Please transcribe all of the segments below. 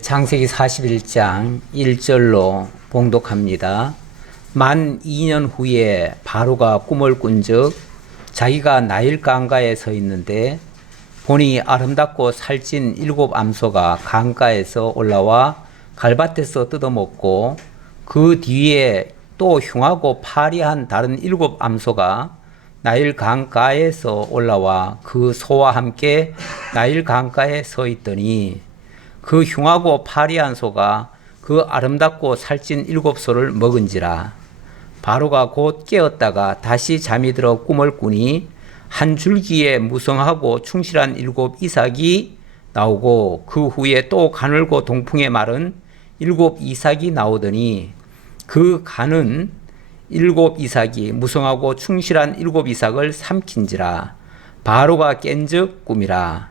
창세기 41장 1절로 봉독합니다. 만 2년 후에 바로가 꿈을 꾼즉 자기가 나일 강가에 서 있는데 보니 아름답고 살찐 7 암소가 강가에서 올라와 갈밭에서 뜯어먹고 그 뒤에 또 흉하고 파리한 다른 7 암소가 나일 강가에서 올라와 그 소와 함께 나일 강가에 서 있더니 그 흉하고 파리한 소가 그 아름답고 살찐 7 소를 먹은지라. 바로가 곧 깨었다가 다시 잠이 들어 꿈을 꾸니 한 줄기에 무성하고 충실한 7 이삭이 나오고 그 후에 또 가늘고 동풍에 마른 7 이삭이 나오더니 그 가는 7 이삭이 무성하고 충실한 7 이삭을 삼킨지라. 바로가 깬즉 꿈이라.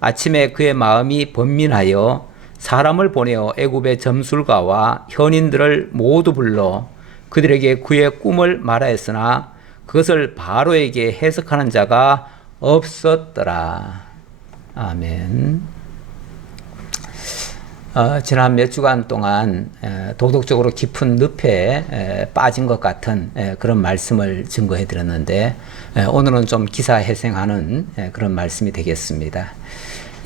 아침에 그의 마음이 번민하여 사람을 보내어 애굽의 점술가와 현인들을 모두 불러 그들에게 그의 꿈을 말하였으나 그것을 바로에게 해석하는 자가 없었더라. 아멘. 지난 몇 주간 동안 도덕적으로 깊은 늪에 빠진 것 같은 그런 말씀을 증거해 드렸는데 오늘은 좀 기사회생하는 그런 말씀이 되겠습니다.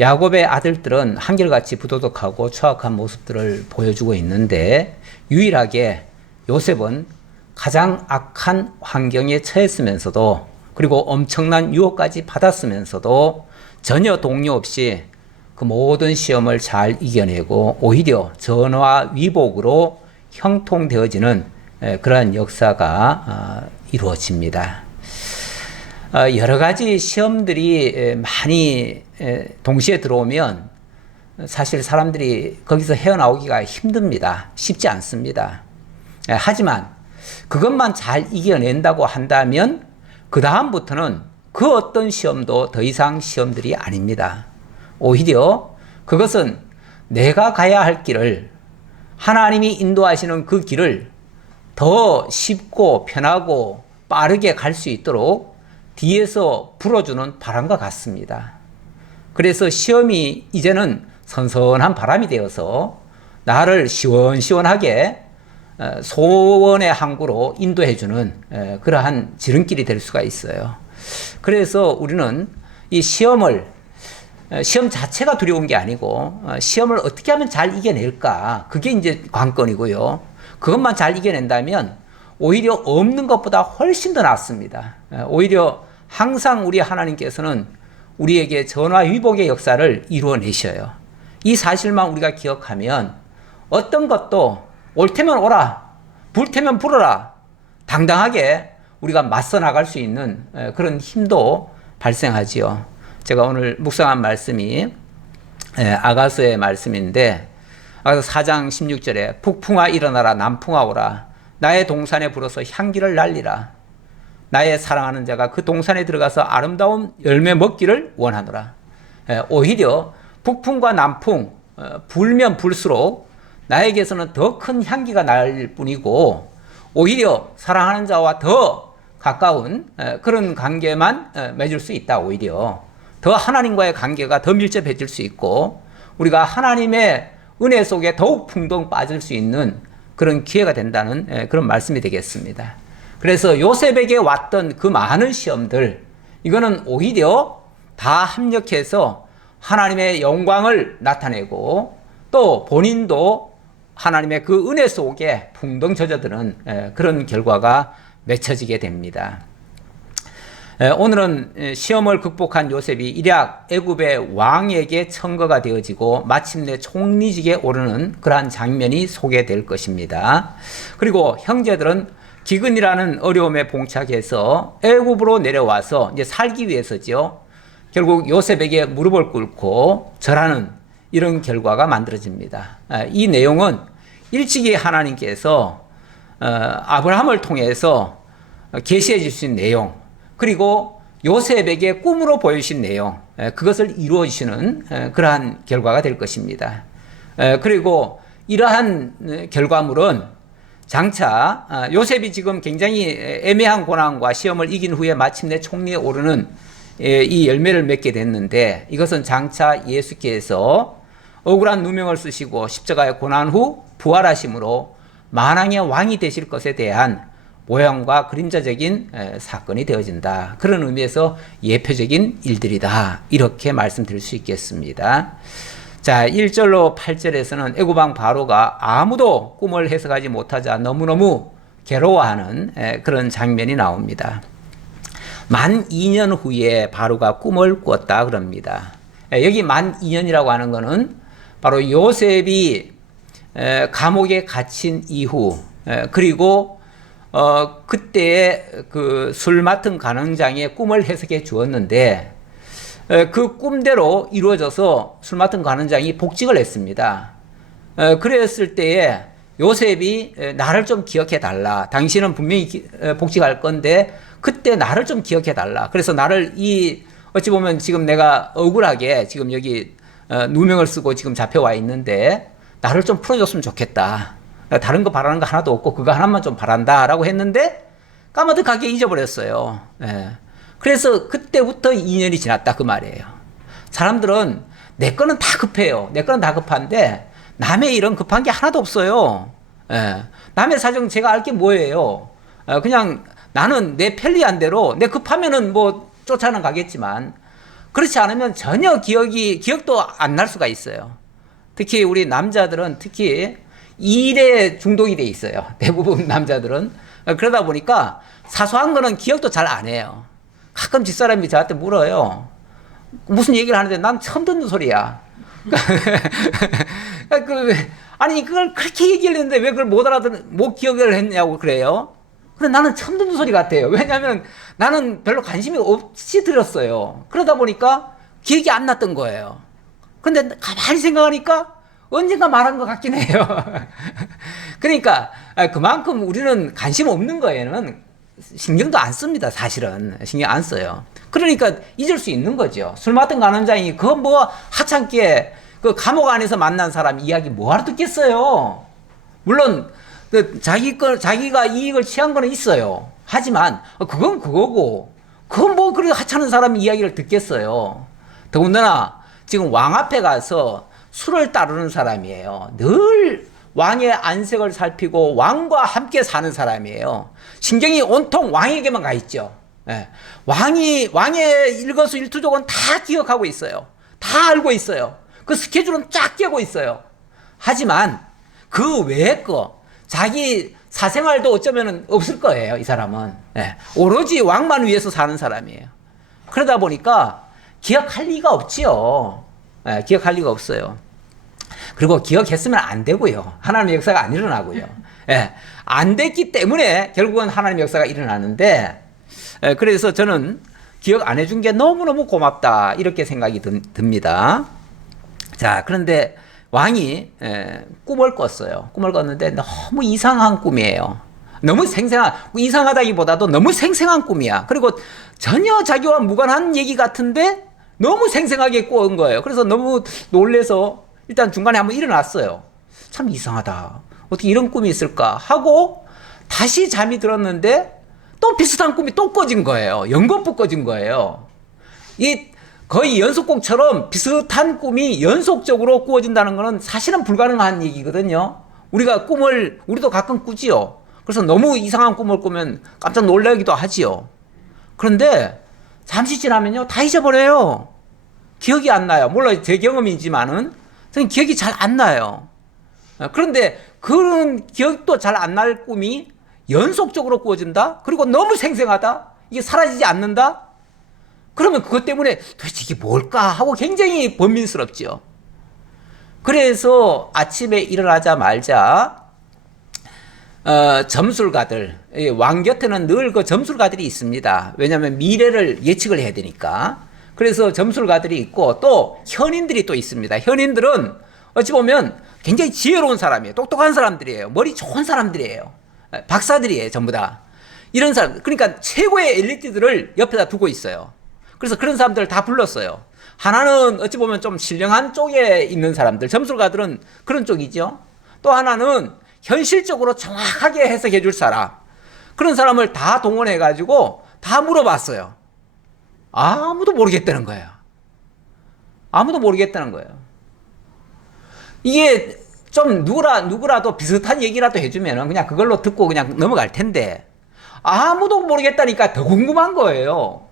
야곱의 아들들은 한결같이 부도덕하고 추악한 모습들을 보여주고 있는데 유일하게 요셉은 가장 악한 환경에 처했으면서도 그리고 엄청난 유혹까지 받았으면서도 전혀 동요 없이 그 모든 시험을 잘 이겨내고 오히려 전화 위복으로 형통되어지는 그러한 역사가 이루어집니다. 여러 가지 시험들이 많이 동시에 들어오면 사실 사람들이 거기서 헤어나오기가 힘듭니다. 쉽지 않습니다. 하지만 그것만 잘 이겨낸다고 한다면 그 다음부터는 그 어떤 시험도 더 이상 시험들이 아닙니다. 오히려 그것은 내가 가야 할 길을 하나님이 인도하시는 그 길을 더 쉽고 편하고 빠르게 갈 수 있도록 뒤에서 불어주는 바람과 같습니다. 그래서 시험이 이제는 선선한 바람이 되어서 나를 시원시원하게 소원의 항구로 인도해주는 그러한 지름길이 될 수가 있어요. 그래서 우리는 이 시험 자체가 두려운 게 아니고 시험을 어떻게 하면 잘 이겨낼까, 그게 이제 관건이고요. 그것만 잘 이겨낸다면 오히려 없는 것보다 훨씬 더 낫습니다. 오히려 항상 우리 하나님께서는 우리에게 전화위복의 역사를 이루어내셔요. 이 사실만 우리가 기억하면 어떤 것도 올 테면 오라, 불 테면 불어라, 당당하게 우리가 맞서 나갈 수 있는 그런 힘도 발생하지요. 제가 오늘 묵상한 말씀이 아가서의 말씀인데 아가서 4장 16절에 북풍아 일어나라, 남풍아 오라, 나의 동산에 불어서 향기를 날리라. 나의 사랑하는 자가 그 동산에 들어가서 아름다운 열매 먹기를 원하노라. 오히려 북풍과 남풍 불면 불수록 나에게서는 더 큰 향기가 날 뿐이고 오히려 사랑하는 자와 더 가까운 그런 관계만 맺을 수 있다. 오히려 더 하나님과의 관계가 더 밀접해질 수 있고 우리가 하나님의 은혜 속에 더욱 풍덩 빠질 수 있는 그런 기회가 된다는 그런 말씀이 되겠습니다. 그래서 요셉에게 왔던 그 많은 시험들, 이거는 오히려 다 합력해서 하나님의 영광을 나타내고 또 본인도 하나님의 그 은혜 속에 풍덩 젖어드는 그런 결과가 맺혀지게 됩니다. 오늘은 시험을 극복한 요셉이 일약 애굽의 왕에게 청거가 되어지고 마침내 총리직에 오르는 그러한 장면이 소개될 것입니다. 그리고 형제들은 기근이라는 어려움에 봉착해서 애굽으로 내려와서 이제 살기 위해서죠. 결국 요셉에게 무릎을 꿇고 절하는 이런 결과가 만들어집니다. 이 내용은 일찍이 하나님께서 아브라함을 통해서 계시해 주신 내용, 그리고 요셉에게 꿈으로 보여주신 내용, 그것을 이루어 주시는 그러한 결과가 될 것입니다. 그리고 이러한 결과물은 장차 요셉이 지금 굉장히 애매한 고난과 시험을 이긴 후에 마침내 총리에 오르는 이 열매를 맺게 됐는데 이것은 장차 예수께서 억울한 누명을 쓰시고 십자가에 고난 후 부활하심으로 만왕의 왕이 되실 것에 대한 모형과 그림자적인 사건이 되어진다. 그런 의미에서 예표적인 일들이다. 이렇게 말씀드릴 수 있겠습니다. 자, 1절로 8절에서는 애고방 바로가 아무도 꿈을 해석하지 못하자 너무너무 괴로워하는 그런 장면이 나옵니다. 만 2년 후에 바로가 꿈을 꾸었다 그럽니다. 여기 만 2년이라고 하는 것은 바로 요셉이 감옥에 갇힌 이후, 그리고 그때의 그 술 맡은 간원장의 꿈을 해석해 주었는데, 그 꿈대로 이루어져서 술 맡은 간원장이 복직을 했습니다. 그랬을 때에 요셉이 나를 좀 기억해 달라. 당신은 분명히 복직할 건데 그때 나를 좀 기억해 달라. 그래서 나를 어찌 보면 지금 내가 억울하게 지금 여기 누명을 쓰고 지금 잡혀와 있는데 나를 좀 풀어줬으면 좋겠다. 다른 거 바라는 거 하나도 없고 그거 하나만 좀 바란다 라고 했는데 까마득하게 잊어버렸어요. 그래서 그때부터 2년이 지났다 그 말이에요. 사람들은 내 거는 다 급해요. 내 거는 다 급한데 남의 일은 급한 게 하나도 없어요. 남의 사정 제가 알 게 뭐예요. 그냥 나는 내 편리한 대로 내 급하면은 뭐 쫓아는 가겠지만 그렇지 않으면 전혀 기억도 안 날 수가 있어요. 특히 우리 남자들은 특히 일에 중독이 돼 있어요. 대부분 남자들은. 그러다 보니까 사소한 거는 기억도 잘 안 해요. 가끔 집사람이 저한테 물어요. 무슨 얘기를 하는데 난 처음 듣는 소리야. 아니 그걸 그렇게 얘기를 했는데 왜 그걸 못 기억을 했냐고 그래요. 근데 나는 처음 듣는 소리 같아요. 왜냐하면 나는 별로 관심이 없이 들었어요. 그러다 보니까 기억이 안 났던 거예요. 근데 가만히 생각하니까 언젠가 말한 것 같긴 해요. 그러니까 그만큼 우리는 관심 없는 거에는 신경도 안 씁니다. 사실은 신경 안 써요. 그러니까 잊을 수 있는 거죠. 술 맡은 간원장이 그 뭐 하찮게 그 감옥 안에서 만난 사람 이야기 뭐하러 듣겠어요. 물론 자기가 이익을 취한 거는 있어요. 하지만 그건 그거고 그건 뭐 그렇게 하찮은 사람 이야기를 듣겠어요. 더군다나 지금 왕 앞에 가서 술을 따르는 사람이에요. 늘 왕의 안색을 살피고 왕과 함께 사는 사람이에요. 신경이 온통 왕에게만 가 있죠. 왕의 일거수일투족은 다 기억하고 있어요. 다 알고 있어요. 그 스케줄은 쫙 깨고 있어요. 하지만 그 외의 자기 사생활도 어쩌면 없을 거예요. 이 사람은. 오로지 왕만 위해서 사는 사람이에요. 그러다 보니까 기억할 리가 없지요. 기억할 리가 없어요. 그리고 기억했으면 안 되고요. 하나님의 역사가 안 일어나고요. 안 됐기 때문에 결국은 하나님의 역사가 일어나는데, 그래서 저는 기억 안 해준 게 너무너무 고맙다. 이렇게 생각이 듭니다. 자, 그런데 왕이 꿈을 꿨어요. 꿈을 꿨는데 너무 이상한 꿈이에요. 너무 이상하다기보다도 너무 생생한 꿈이야. 그리고 전혀 자기와 무관한 얘기 같은데 너무 생생하게 꾼 거예요. 그래서 너무 놀래서 일단 중간에 한번 일어났어요. 참 이상하다. 어떻게 이런 꿈이 있을까 하고 다시 잠이 들었는데 또 비슷한 꿈이 또 꿔진 거예요. 연거푸 꿔진 거예요. 거의 연속곡처럼 비슷한 꿈이 연속적으로 꾸어진다는 것은 사실은 불가능한 얘기거든요. 우리도 가끔 꾸지요. 그래서 너무 이상한 꿈을 꾸면 깜짝 놀라기도 하지요. 그런데 잠시 지나면요, 다 잊어버려요. 기억이 안 나요. 물론 제 경험이지만은 저는 기억이 잘 안 나요. 그런데 그런 기억도 잘 안 날 꿈이 연속적으로 꾸어진다? 그리고 너무 생생하다? 이게 사라지지 않는다? 그러면 그것 때문에 도대체 이게 뭘까 하고 굉장히 번민스럽죠. 그래서 아침에 일어나자마자 점술가들, 왕 곁에는 늘 그 점술가들이 있습니다. 왜냐하면 미래를 예측을 해야 되니까. 그래서 점술가들이 있고 또 현인들이 또 있습니다. 현인들은 어찌 보면 굉장히 지혜로운 사람이에요. 똑똑한 사람들이에요. 머리 좋은 사람들이에요. 박사들이에요. 전부 다. 이런 사람, 그러니까 최고의 엘리트들을 옆에다 두고 있어요. 그래서 그런 사람들을 다 불렀어요. 하나는 어찌 보면 좀 신령한 쪽에 있는 사람들, 점술가들은 그런 쪽이죠. 또 하나는 현실적으로 정확하게 해석해 줄 사람, 그런 사람을 다 동원해 가지고 다 물어봤어요. 아무도 모르겠다는 거예요. 아무도 모르겠다는 거예요. 이게 좀 누구라도 비슷한 얘기라도 해주면은 그냥 그걸로 듣고 그냥 넘어갈 텐데 아무도 모르겠다니까 더 궁금한 거예요.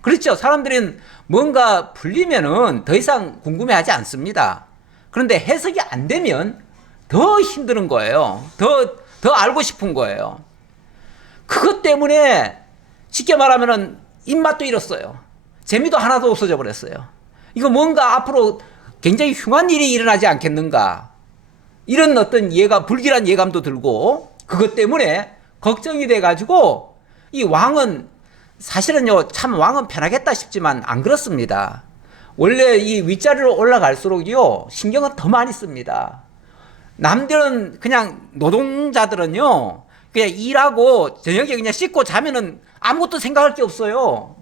그렇죠. 사람들은 뭔가 풀리면은 더 이상 궁금해하지 않습니다. 그런데 해석이 안 되면 더 힘든 거예요. 더 알고 싶은 거예요. 그것 때문에 쉽게 말하면은 입맛도 잃었어요. 재미도 하나도 없어져 버렸어요. 이거 뭔가 앞으로 굉장히 흉한 일이 일어나지 않겠는가. 이런 어떤 불길한 예감도 들고 그것 때문에 걱정이 돼가지고 이 왕은 사실은요 참 왕은 편하겠다 싶지만 안 그렇습니다. 원래 이 윗자리로 올라갈수록요 신경은 더 많이 씁니다. 남들은 그냥 노동자들은요 그냥 일하고 저녁에 그냥 씻고 자면은 아무것도 생각할 게 없어요.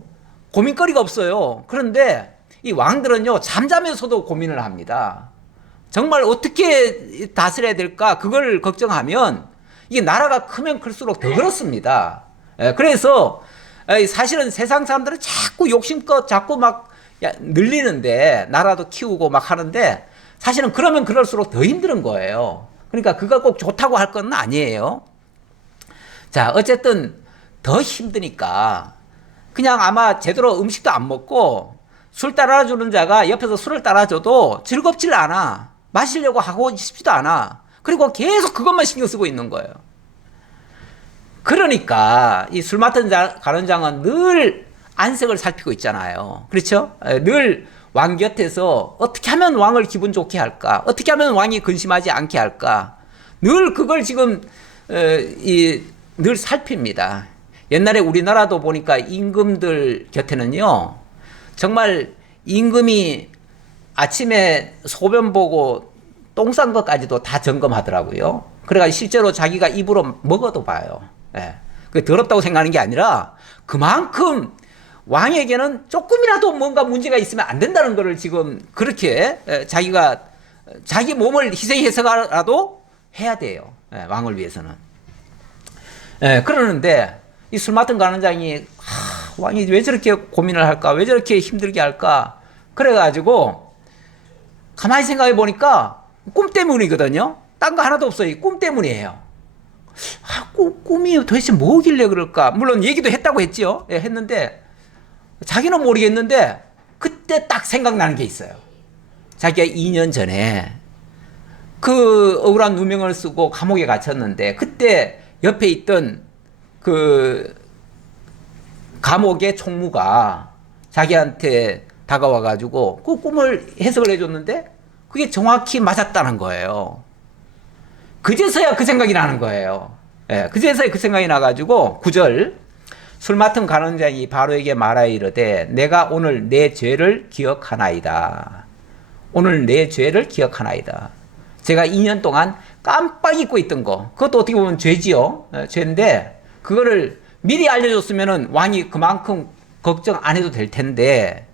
고민거리가 없어요. 그런데 이 왕들은요 잠자면서도 고민을 합니다. 정말 어떻게 다스려야 될까 그걸 걱정하면 이게 나라가 크면 클수록 더 그렇습니다. 그래서 사실은 세상 사람들은 자꾸 욕심껏 자꾸 막 늘리는데 나라도 키우고 막 하는데 사실은 그러면 그럴수록 더 힘든 거예요. 그러니까 그거 꼭 좋다고 할 건 아니에요. 자, 어쨌든 더 힘드니까 그냥 아마 제대로 음식도 안 먹고 술 따라주는 자가 옆에서 술을 따라줘도 즐겁질 않아. 마시려고 하고 싶지도 않아. 그리고 계속 그것만 신경 쓰고 있는 거예요. 그러니까 이 술 맡은 가론장은 늘 안색을 살피고 있잖아요. 그렇죠? 늘 왕 곁에서 어떻게 하면 왕을 기분 좋게 할까? 어떻게 하면 왕이 근심하지 않게 할까? 늘 그걸 지금 늘 살핍니다. 옛날에 우리나라도 보니까 임금들 곁에는요, 정말 임금이 아침에 소변 보고 똥 싼 것까지도 다 점검하더라고요. 그래가지고 실제로 자기가 입으로 먹어도 봐요. 예. 그 더럽다고 생각하는 게 아니라 그만큼 왕에게는 조금이라도 뭔가 문제가 있으면 안 된다는 거를 지금 그렇게 자기가 자기 몸을 희생해서라도 해야 돼요. 예, 왕을 위해서는. 예, 그러는데 이 술 맡은 간원장이 왕이 왜 저렇게 고민을 할까? 왜 저렇게 힘들게 할까? 그래가지고 가만히 생각해 보니까 꿈 때문이거든요. 딴 거 하나도 없어요. 꿈 때문이에요. 꿈이 도대체 뭐길래 그럴까? 물론 얘기도 했다고 했죠. 예, 했는데 자기는 모르겠는데 그때 딱 생각나는 게 있어요. 자기가 2년 전에 그 억울한 누명을 쓰고 감옥에 갇혔는데 그때 옆에 있던 그 감옥의 총무가 자기한테 다가와가지고 그 꿈을 해석을 해줬는데 그게 정확히 맞았다는 거예요. 그제서야 그 생각이 나는 거예요. 예, 그제서야 그 생각이 나가지고 9절 술 맡은 간원장이 바로에게 말하여 이르되 내가 오늘 내 죄를 기억하나이다. 오늘 내 죄를 기억하나이다. 제가 2년 동안 깜빡 잊고 있던 거 그것도 어떻게 보면 죄지요. 예, 죄인데 그거를 미리 알려줬으면 왕이 그만큼 걱정 안 해도 될 텐데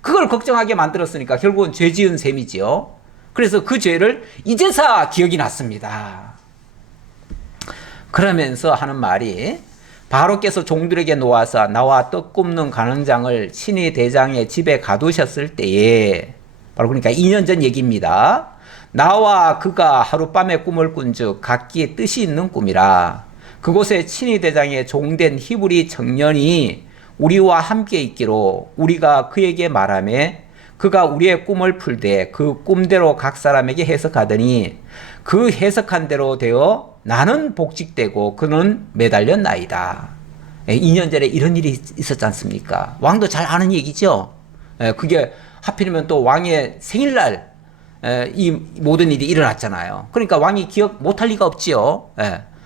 그걸 걱정하게 만들었으니까 결국은 죄 지은 셈이지요. 그래서 그 죄를 이제서 기억이 났습니다. 그러면서 하는 말이 바로께서 종들에게 놓아서 나와 떡 굽는 간원장을 친히 대장의 집에 가두셨을 때에 바로 그러니까 2년 전 얘기입니다. 나와 그가 하룻밤에 꿈을 꾼즉 각기 뜻이 있는 꿈이라. 그곳에 친히 대장의 종된 히브리 청년이 우리와 함께 있기로 우리가 그에게 말하매 그가 우리의 꿈을 풀되 그 꿈대로 각 사람에게 해석하더니 그 해석한 대로 되어 나는 복직되고 그는 매달렸나이다. 2년 전에 이런 일이 있었지 않습니까? 왕도 잘 아는 얘기죠. 그게 하필이면 또 왕의 생일날 이 모든 일이 일어났잖아요. 그러니까 왕이 기억 못할 리가 없지요.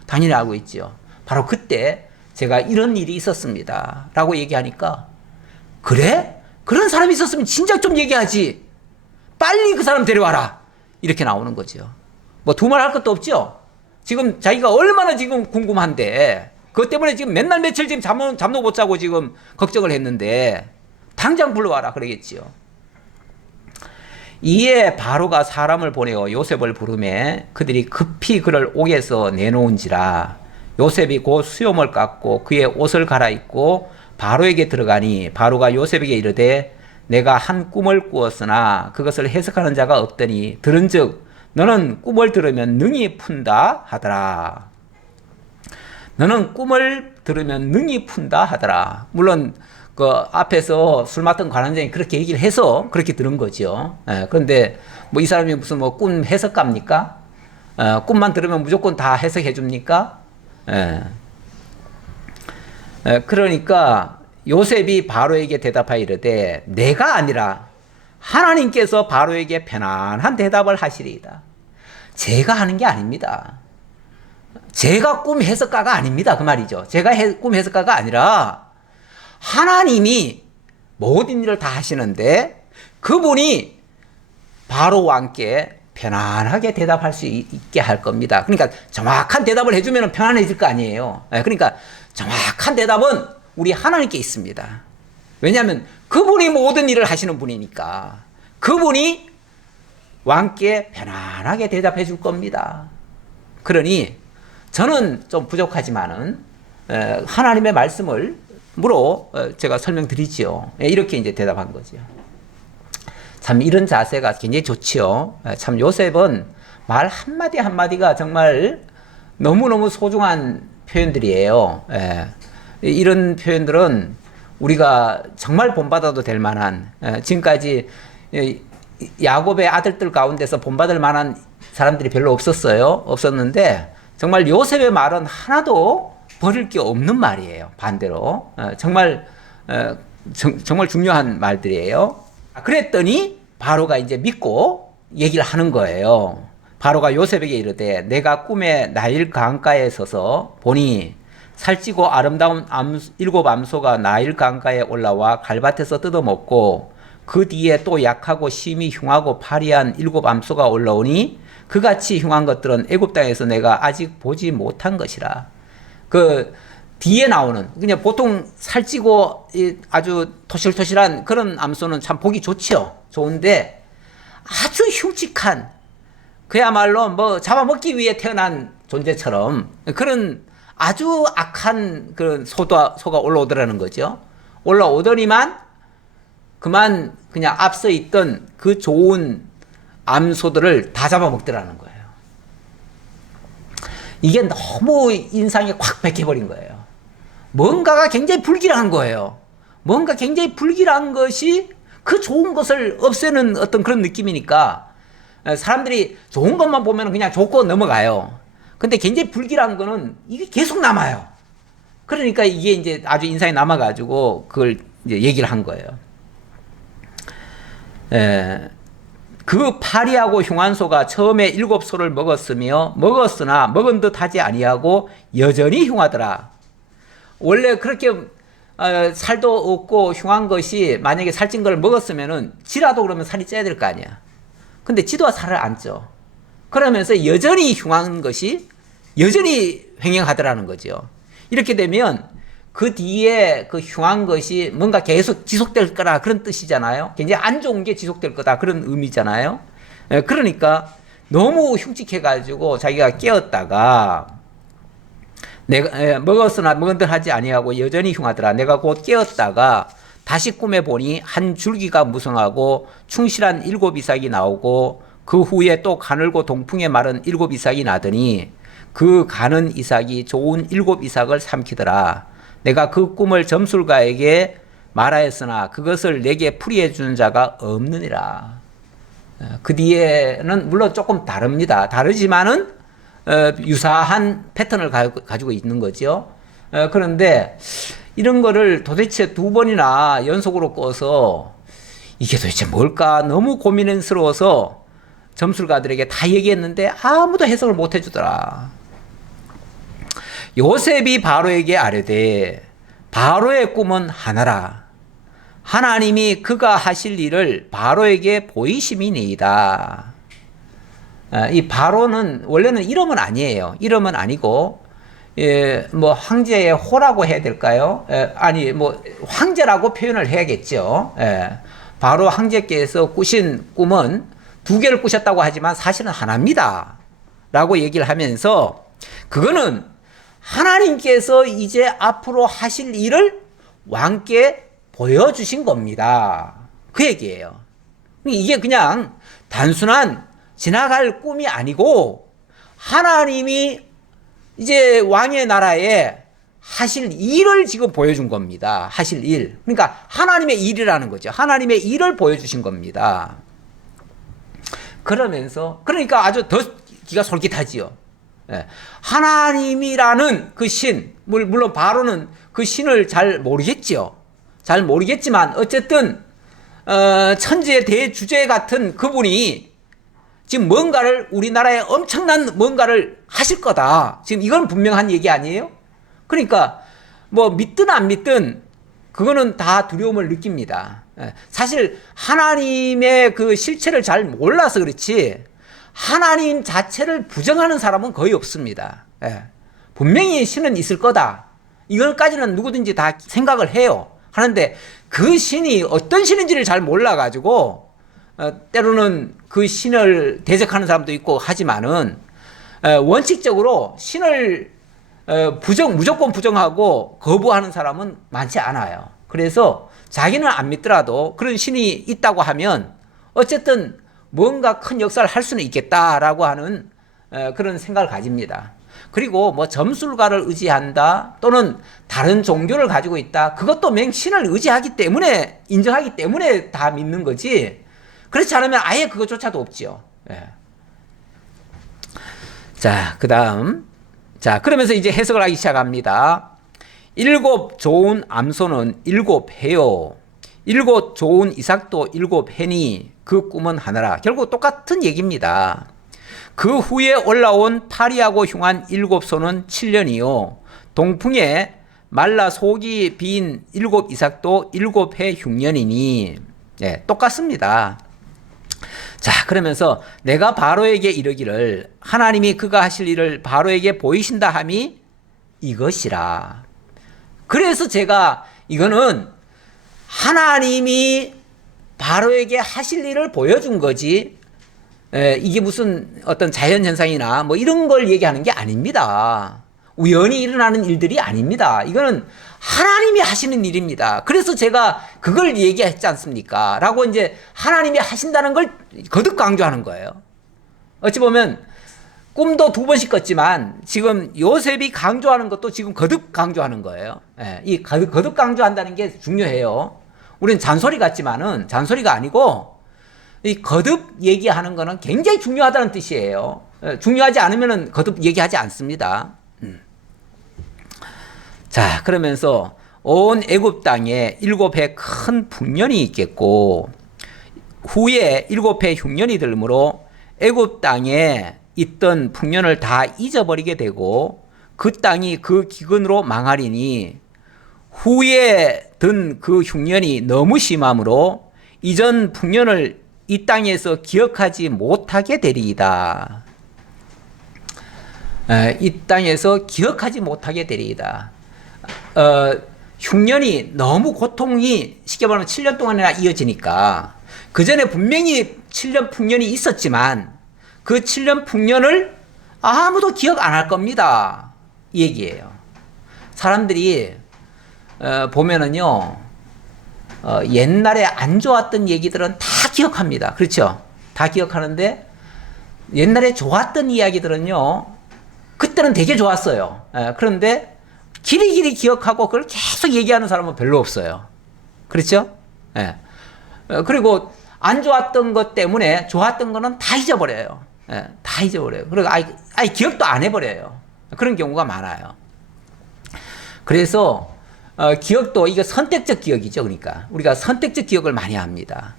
당연히 알고 있죠. 바로 그때 제가 이런 일이 있었습니다. 라고 얘기하니까 그래? 그런 사람이 있었으면 진작 좀 얘기하지. 빨리 그 사람 데려와라. 이렇게 나오는 거죠. 뭐 두말 할 것도 없죠. 지금 자기가 얼마나 지금 궁금한데 그것 때문에 지금 맨날 며칠 지금 잠도 못 자고 지금 걱정을 했는데 당장 불러와라 그러겠지요. 이에 바로가 사람을 보내어 요셉을 부르매 그들이 급히 그를 옥에서 내놓은지라. 요셉이 곧 수염을 깎고 그의 옷을 갈아입고 바로에게 들어가니 바로가 요셉에게 이르되 내가 한 꿈을 꾸었으나 그것을 해석하는 자가 없더니 들은즉 너는 꿈을 들으면 능히 푼다 하더라. 너는 꿈을 들으면 능히 푼다 하더라. 물론 그 앞에서 술 맡은 관원장이 그렇게 얘기를 해서 그렇게 들은 거죠. 그런데 뭐 이 사람이 무슨 뭐 꿈 해석가입니까? 꿈만 들으면 무조건 다 해석해 줍니까? 그러니까 요셉이 바로에게 대답하여 이르되 내가 아니라 하나님께서 바로에게 편안한 대답을 하시리이다. 제가 하는 게 아닙니다. 제가 꿈 해석가가 아닙니다. 그 말이죠. 제가 꿈 해석가가 아니라 하나님이 모든 일을 다 하시는데 그분이 바로 왕께 편안하게 대답할 수 있게 할 겁니다. 그러니까 정확한 대답을 해주면 편안해질 거 아니에요. 그러니까 정확한 대답은 우리 하나님께 있습니다. 왜냐하면 그분이 모든 일을 하시는 분이니까 그분이 왕께 편안하게 대답해 줄 겁니다. 그러니 저는 좀 부족하지만은 하나님의 말씀으로 제가 설명드리지요. 이렇게 이제 대답한 거죠. 참 이런 자세가 굉장히 좋지요. 참 요셉은 말 한마디 한마디가 정말 너무너무 소중한 표현들이에요. 이런 표현들은 우리가 정말 본받아도 될 만한, 지금까지 야곱의 아들들 가운데서 본받을 만한 사람들이 별로 없었는데 정말 요셉의 말은 하나도 버릴 게 없는 말이에요. 반대로 정말 중요한 말들이에요. 그랬더니 바로가 이제 믿고 얘기를 하는 거예요. 바로가 요셉에게 이르되 내가 꿈에 나일 강가에 서서 보니 살찌고 아름다운 일곱 암소가 나일 강가에 올라와 갈밭에서 뜯어먹고 그 뒤에 또 약하고 심히 흉하고 파리한 일곱 암소가 올라오니 그같이 흉한 것들은 애굽 땅에서 내가 아직 보지 못한 것이라. 그 뒤에 나오는 그냥 보통 살찌고 아주 토실토실한 그런 암소는 참 보기 좋지요. 좋은데 아주 흉측한 그야말로 뭐 잡아먹기 위해 태어난 존재처럼 그런 아주 악한 그런 소가 올라오더라는 거죠. 올라오더니만 그만 그냥 앞서 있던 그 좋은 암소들을 다 잡아먹더라는 거예요. 이게 너무 인상이 콱 박혀버린 거예요. 뭔가가 굉장히 불길한 거예요. 뭔가 굉장히 불길한 것이 그 좋은 것을 없애는 어떤 그런 느낌이니까 사람들이 좋은 것만 보면 그냥 좋고 넘어가요. 근데 굉장히 불길한 거는 이게 계속 남아요. 그러니까 이게 이제 아주 인상이 남아가지고 그걸 이제 얘기를 한 거예요. 그 파리하고 흉한 소가 처음에 7소를 먹었으나 먹은 듯 하지 아니하고 여전히 흉하더라. 원래 그렇게 살도 없고 흉한 것이 만약에 살찐 걸 먹었으면은 지라도 그러면 살이 쪄야 될 거 아니야. 근데 지도 살을 안 쪄. 그러면서 여전히 흉한 것이 여전히 횡행하더라는 거죠. 이렇게 되면 그 뒤에 그 흉한 것이 뭔가 계속 지속될 거라 그런 뜻이잖아요. 굉장히 안 좋은 게 지속될 거다 그런 의미잖아요. 그러니까 너무 흉측해가지고 자기가 깨었다가 내가 먹었으나 먹은 듯 하지 아니하고 여전히 흉하더라. 내가 곧 깨었다가 다시 꿈에 보니 한 줄기가 무성하고 충실한 7 이삭이 나오고 그 후에 또 가늘고 동풍에 마른 7 이삭이 나더니 그 가는 이삭이 좋은 7 이삭을 삼키더라. 내가 그 꿈을 점술가에게 말하였으나 그것을 내게 풀이해 주는 자가 없느니라. 그 뒤에는 물론 조금 다릅니다. 다르지만은 유사한 패턴을 가지고 있는 거죠. 그런데 이런 거를 도대체 2번이나 연속으로 꺼서 이게 도대체 뭘까 너무 고민스러워서 점술가들에게 다 얘기했는데 아무도 해석을 못 해주더라. 요셉이 바로에게 아뢰되 바로의 꿈은 하나라. 하나님이 그가 하실 일을 바로에게 보이심이니이다. 이 바로는 원래는 이름은 아니에요. 이름은 아니고 뭐 황제의 호라고 해야 될까요? 아니 뭐 황제라고 표현을 해야겠죠. 바로 황제께서 꾸신 꿈은 2개를 꾸셨다고 하지만 사실은 하나입니다. 라고 얘기를 하면서 그거는 하나님께서 이제 앞으로 하실 일을 왕께 보여주신 겁니다. 그 얘기예요. 이게 그냥 단순한 지나갈 꿈이 아니고 하나님이 이제 왕의 나라에 하실 일을 지금 보여준 겁니다. 하실 일. 그러니까 하나님의 일이라는 거죠. 하나님의 일을 보여주신 겁니다. 그러면서 그러니까 아주 더 기가 솔깃하지요. 예. 하나님이라는 그 신, 물론 바로는 그 신을 잘 모르겠지요. 잘 모르겠지만 어쨌든 천지의 대주제 같은 그분이 지금 뭔가를 우리나라에 엄청난 뭔가를 하실 거다. 지금 이건 분명한 얘기 아니에요? 그러니까 뭐 믿든 안 믿든 그거는 다 두려움을 느낍니다. 사실 하나님의 그 실체를 잘 몰라서 그렇지 하나님 자체를 부정하는 사람은 거의 없습니다. 분명히 신은 있을 거다. 이걸까지는 누구든지 다 생각을 해요. 하는데 그 신이 어떤 신인지를 잘 몰라가지고 때로는 그 신을 대적하는 사람도 있고 하지만은 원칙적으로 신을 무조건 부정하고 거부하는 사람은 많지 않아요. 그래서 자기는 안 믿더라도 그런 신이 있다고 하면 어쨌든 뭔가 큰 역사를 할 수는 있겠다라고 하는 그런 생각을 가집니다. 그리고 뭐 점술가를 의지한다 또는 다른 종교를 가지고 있다. 그것도 맹신을 의지하기 때문에 인정하기 때문에 다 믿는 거지. 그렇지 않으면 아예 그것조차도 없지요. 예. 자, 그다음 자 그러면서 이제 해석을 하기 시작합니다. 일곱 좋은 암소는 일곱 해요. 일곱 좋은 이삭도 일곱 해니 그 꿈은 하나라. 결국 똑같은 얘기입니다. 그 후에 올라온 파리하고 흉한 일곱 소는 7년이요. 동풍에 말라 속이 빈 일곱 이삭도 일곱 해 흉년이니. 예, 똑같습니다. 자, 그러면서 내가 바로에게 이르기를 하나님이 그가 하실 일을 바로에게 보이신다 함이 이것이라. 그래서 제가 이거는 하나님이 바로에게 하실 일을 보여준 거지 이게 무슨 어떤 자연현상이나 뭐 이런 걸 얘기하는 게 아닙니다. 우연히 일어나는 일들이 아닙니다. 이거는 하나님이 하시는 일입니다. 그래서 제가 그걸 얘기했지 않습니까? 라고 이제 하나님이 하신다는 걸 거듭 강조하는 거예요. 어찌 보면 꿈도 2번씩 꿨지만 지금 요셉이 강조하는 것도 지금 거듭 강조하는 거예요. 이 거듭 강조한다는 게 중요해요. 우리는 잔소리 같지만은 잔소리가 아니고 이 거듭 얘기하는 거는 굉장히 중요하다는 뜻이에요. 중요하지 않으면은 거듭 얘기하지 않습니다. 자, 그러면서 온 애굽 땅에 7해 큰 풍년이 있겠고 후에 7해 흉년이 들므로 애굽 땅에 있던 풍년을 다 잊어버리게 되고 그 땅이 그 기근으로 망하리니 후에 든 그 흉년이 너무 심함으로 이전 풍년을 이 땅에서 기억하지 못하게 되리이다. 이 땅에서 기억하지 못하게 되리이다. 흉년이 너무 고통이 쉽게 말하면 7년 동안이나 이어지니까 그 전에 분명히 7년 풍년이 있었지만 그 7년 풍년을 아무도 기억 안 할 겁니다. 이 얘기예요. 사람들이 보면은요 옛날에 안 좋았던 얘기들은 다 기억합니다. 그렇죠? 다 기억하는데 옛날에 좋았던 이야기들은요 그때는 되게 좋았어요. 그런데 길이길이 기억하고 그걸 계속 얘기하는 사람은 별로 없어요. 그렇죠? 그리고 안 좋았던 것 때문에 좋았던 거는 다 잊어버려요. 다 잊어버려요. 그리고 아예 기억도 안 해버려요. 그런 경우가 많아요. 그래서 기억도 이거 선택적 기억이죠. 그러니까 우리가 선택적 기억을 많이 합니다.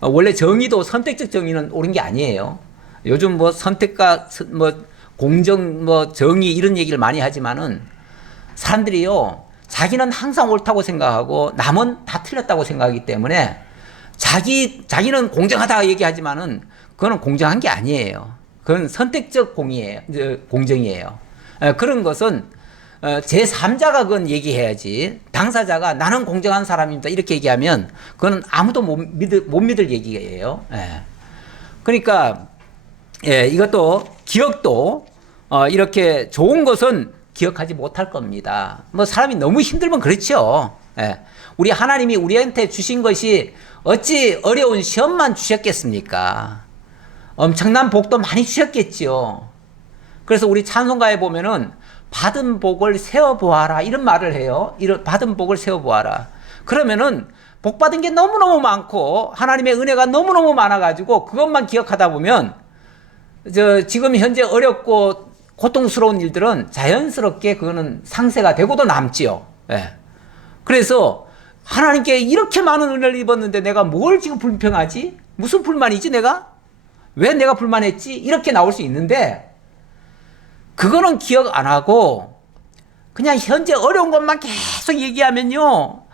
원래 정의도 선택적 정의는 옳은 게 아니에요. 요즘 뭐 선택과 뭐 공정 뭐 정의 이런 얘기를 많이 하지만은 사람들이요 자기는 항상 옳다고 생각하고 남은 다 틀렸다고 생각하기 때문에 자기는 공정하다 얘기하지만은 그거는 공정한 게 아니에요. 그건 선택적 공정이에요. 그런 것은 제3자가 그건 얘기해야지 당사자가 나는 공정한 사람입니다 이렇게 얘기하면 그거는 아무도 못 믿을 얘기예요. 그러니까 이것도 기억도 이렇게 좋은 것은 기억하지 못할 겁니다. 뭐 사람이 너무 힘들면 그렇죠. 우리 하나님이 우리한테 주신 것이 어찌 어려운 시험만 주셨겠습니까? 엄청난 복도 많이 주셨겠지요. 그래서 우리 찬송가에 보면은 받은 복을 세어보아라 이런 말을 해요. 이런 받은 복을 세어보아라. 그러면은 복 받은 게 너무너무 많고 하나님의 은혜가 너무너무 많아가지고 그것만 기억하다 보면 지금 현재 어렵고 고통스러운 일들은 자연스럽게 그거는 상쇄가 되고도 남지요. 예. 그래서 하나님께 이렇게 많은 은혜를 입었는데 내가 뭘 지금 불평하지? 무슨 불만이지 내가? 왜 내가 불만했지? 이렇게 나올 수 있는데 그거는 기억 안 하고 그냥 현재 어려운 것만 계속 얘기하면요.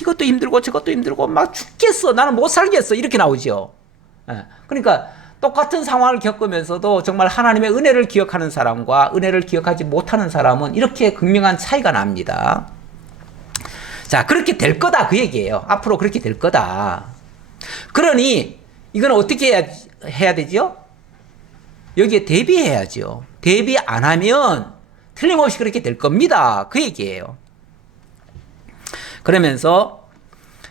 이것도 힘들고 저것도 힘들고 막 죽겠어. 나는 못 살겠어. 이렇게 나오죠. 예. 그러니까 똑같은 상황을 겪으면서도 정말 하나님의 은혜를 기억하는 사람과 은혜를 기억하지 못하는 사람은 이렇게 극명한 차이가 납니다. 자, 그렇게 될 거다 그 얘기예요. 앞으로 그렇게 될 거다. 그러니 이건 어떻게 해야 되죠? 여기에 대비해야죠. 대비 안 하면 틀림없이 그렇게 될 겁니다. 그 얘기예요. 그러면서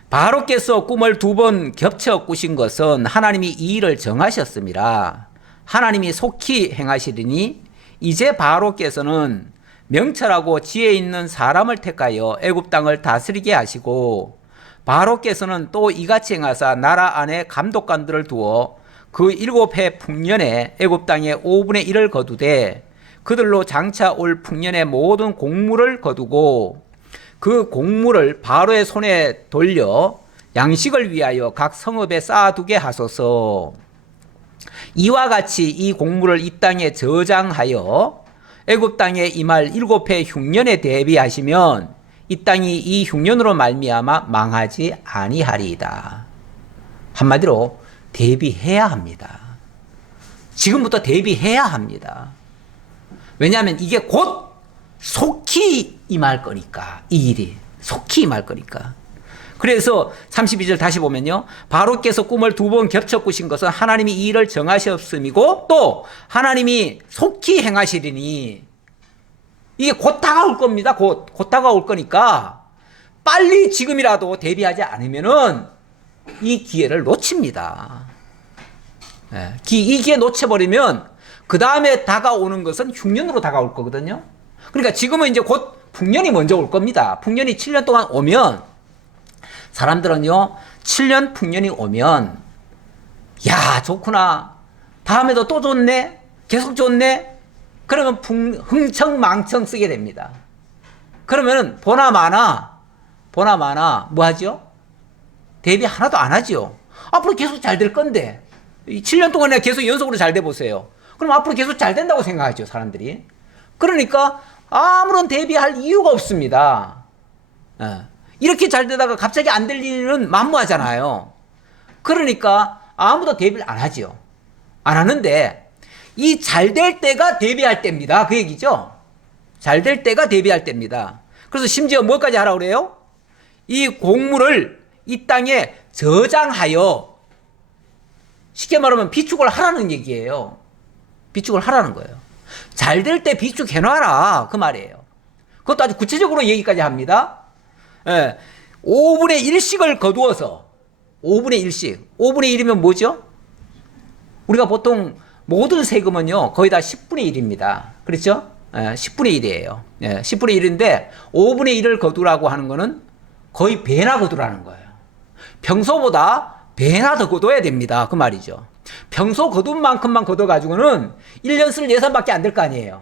바로께서 꿈을 2번 겹쳐 꾸신 것은 하나님이 이 일을 정하셨습니다. 하나님이 속히 행하시리니 이제 바로께서는 명철하고 지혜 있는 사람을 택하여 애굽 땅을 다스리게 하시고 바로께서는 또 이같이 행하사 나라 안에 감독관들을 두어 그 7해 풍년에 애굽 땅의 5분의 1을 거두되 그들로 장차 올 풍년의 모든 곡물을 거두고 그 곡물을 바로의 손에 돌려 양식을 위하여 각 성읍에 쌓아두게 하소서. 이와 같이 이 곡물을 이 땅에 저장하여 애굽 땅에 임할 7해 흉년에 대비하시면 이 땅이 이 흉년으로 말미암아 망하지 아니하리이다. 한마디로 대비해야 합니다. 지금부터 대비해야 합니다. 왜냐하면 이게 곧 속히 임할 거니까. 이 일이 속히 임할 거니까. 그래서 32절 다시 보면요. 바로께서 꿈을 2번 겹쳐 꾸신 것은 하나님이 이 일을 정하셨음이고 또 하나님이 속히 행하시리니 이게 곧 다가올 겁니다. 곧 다가올 거니까 빨리 지금이라도 대비하지 않으면은 이 기회를 놓칩니다. 이 기회 놓쳐버리면 그 다음에 다가오는 것은 흉년으로 다가올 거거든요. 그러니까 지금은 이제 곧 풍년이 먼저 올 겁니다. 풍년이 7년 동안 오면 사람들은요 7년 풍년이 오면 야 좋구나 다음에도 또 좋네 계속 좋네 그러면 흥청망청 쓰게 됩니다. 그러면 보나마나 뭐 하죠? 대비 하나도 안 하죠. 앞으로 계속 잘 될 건데 7년 동안 내가 계속 연속으로 잘 돼 보세요. 그럼 앞으로 계속 잘 된다고 생각하죠 사람들이. 그러니까 아무런 대비할 이유가 없습니다. 이렇게 잘 되다가 갑자기 안 될 일은 만무하잖아요. 그러니까 아무도 대비를 안 하죠. 안 하는데 이 잘 될 때가 대비할 때입니다. 그 얘기죠. 잘 될 때가 대비할 때입니다. 그래서 심지어 뭐까지 하라고 그래요? 이 곡물을 이 땅에 저장하여 쉽게 말하면 비축을 하라는 얘기예요. 비축을 하라는 거예요. 잘 될 때 비축해놔라 그 말이에요. 그것도 아주 구체적으로 얘기까지 합니다. 5분의 1씩을 거두어서 5분의 1씩 5분의 1이면 뭐죠? 우리가 보통 모든 세금은요 거의 다 10분의 1입니다. 그렇죠? 10분의 1이에요. 10분의 1인데 5분의 1을 거두라고 하는 거는 거의 배나 거두라는 거예요. 평소보다 배나 더 거둬야 됩니다. 그 말이죠. 평소 거둔 만큼만 거둬가지고는 1년 쓸 예산밖에 안 될 거 아니에요.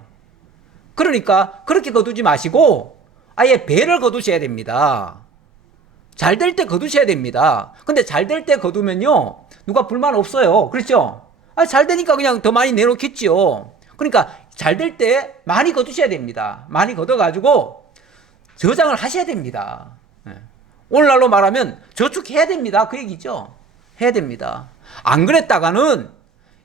그러니까 그렇게 거두지 마시고 아예 배를 거두셔야 됩니다. 잘 될 때 거두셔야 됩니다. 근데 잘 될 때 거두면요 누가 불만 없어요. 그렇죠? 잘 되니까 그냥 더 많이 내놓겠지요. 그러니까 잘 될 때 많이 거두셔야 됩니다. 많이 거둬가지고 저장을 하셔야 됩니다. 오늘날로 말하면 저축해야 됩니다. 그 얘기죠. 해야 됩니다. 안 그랬다가는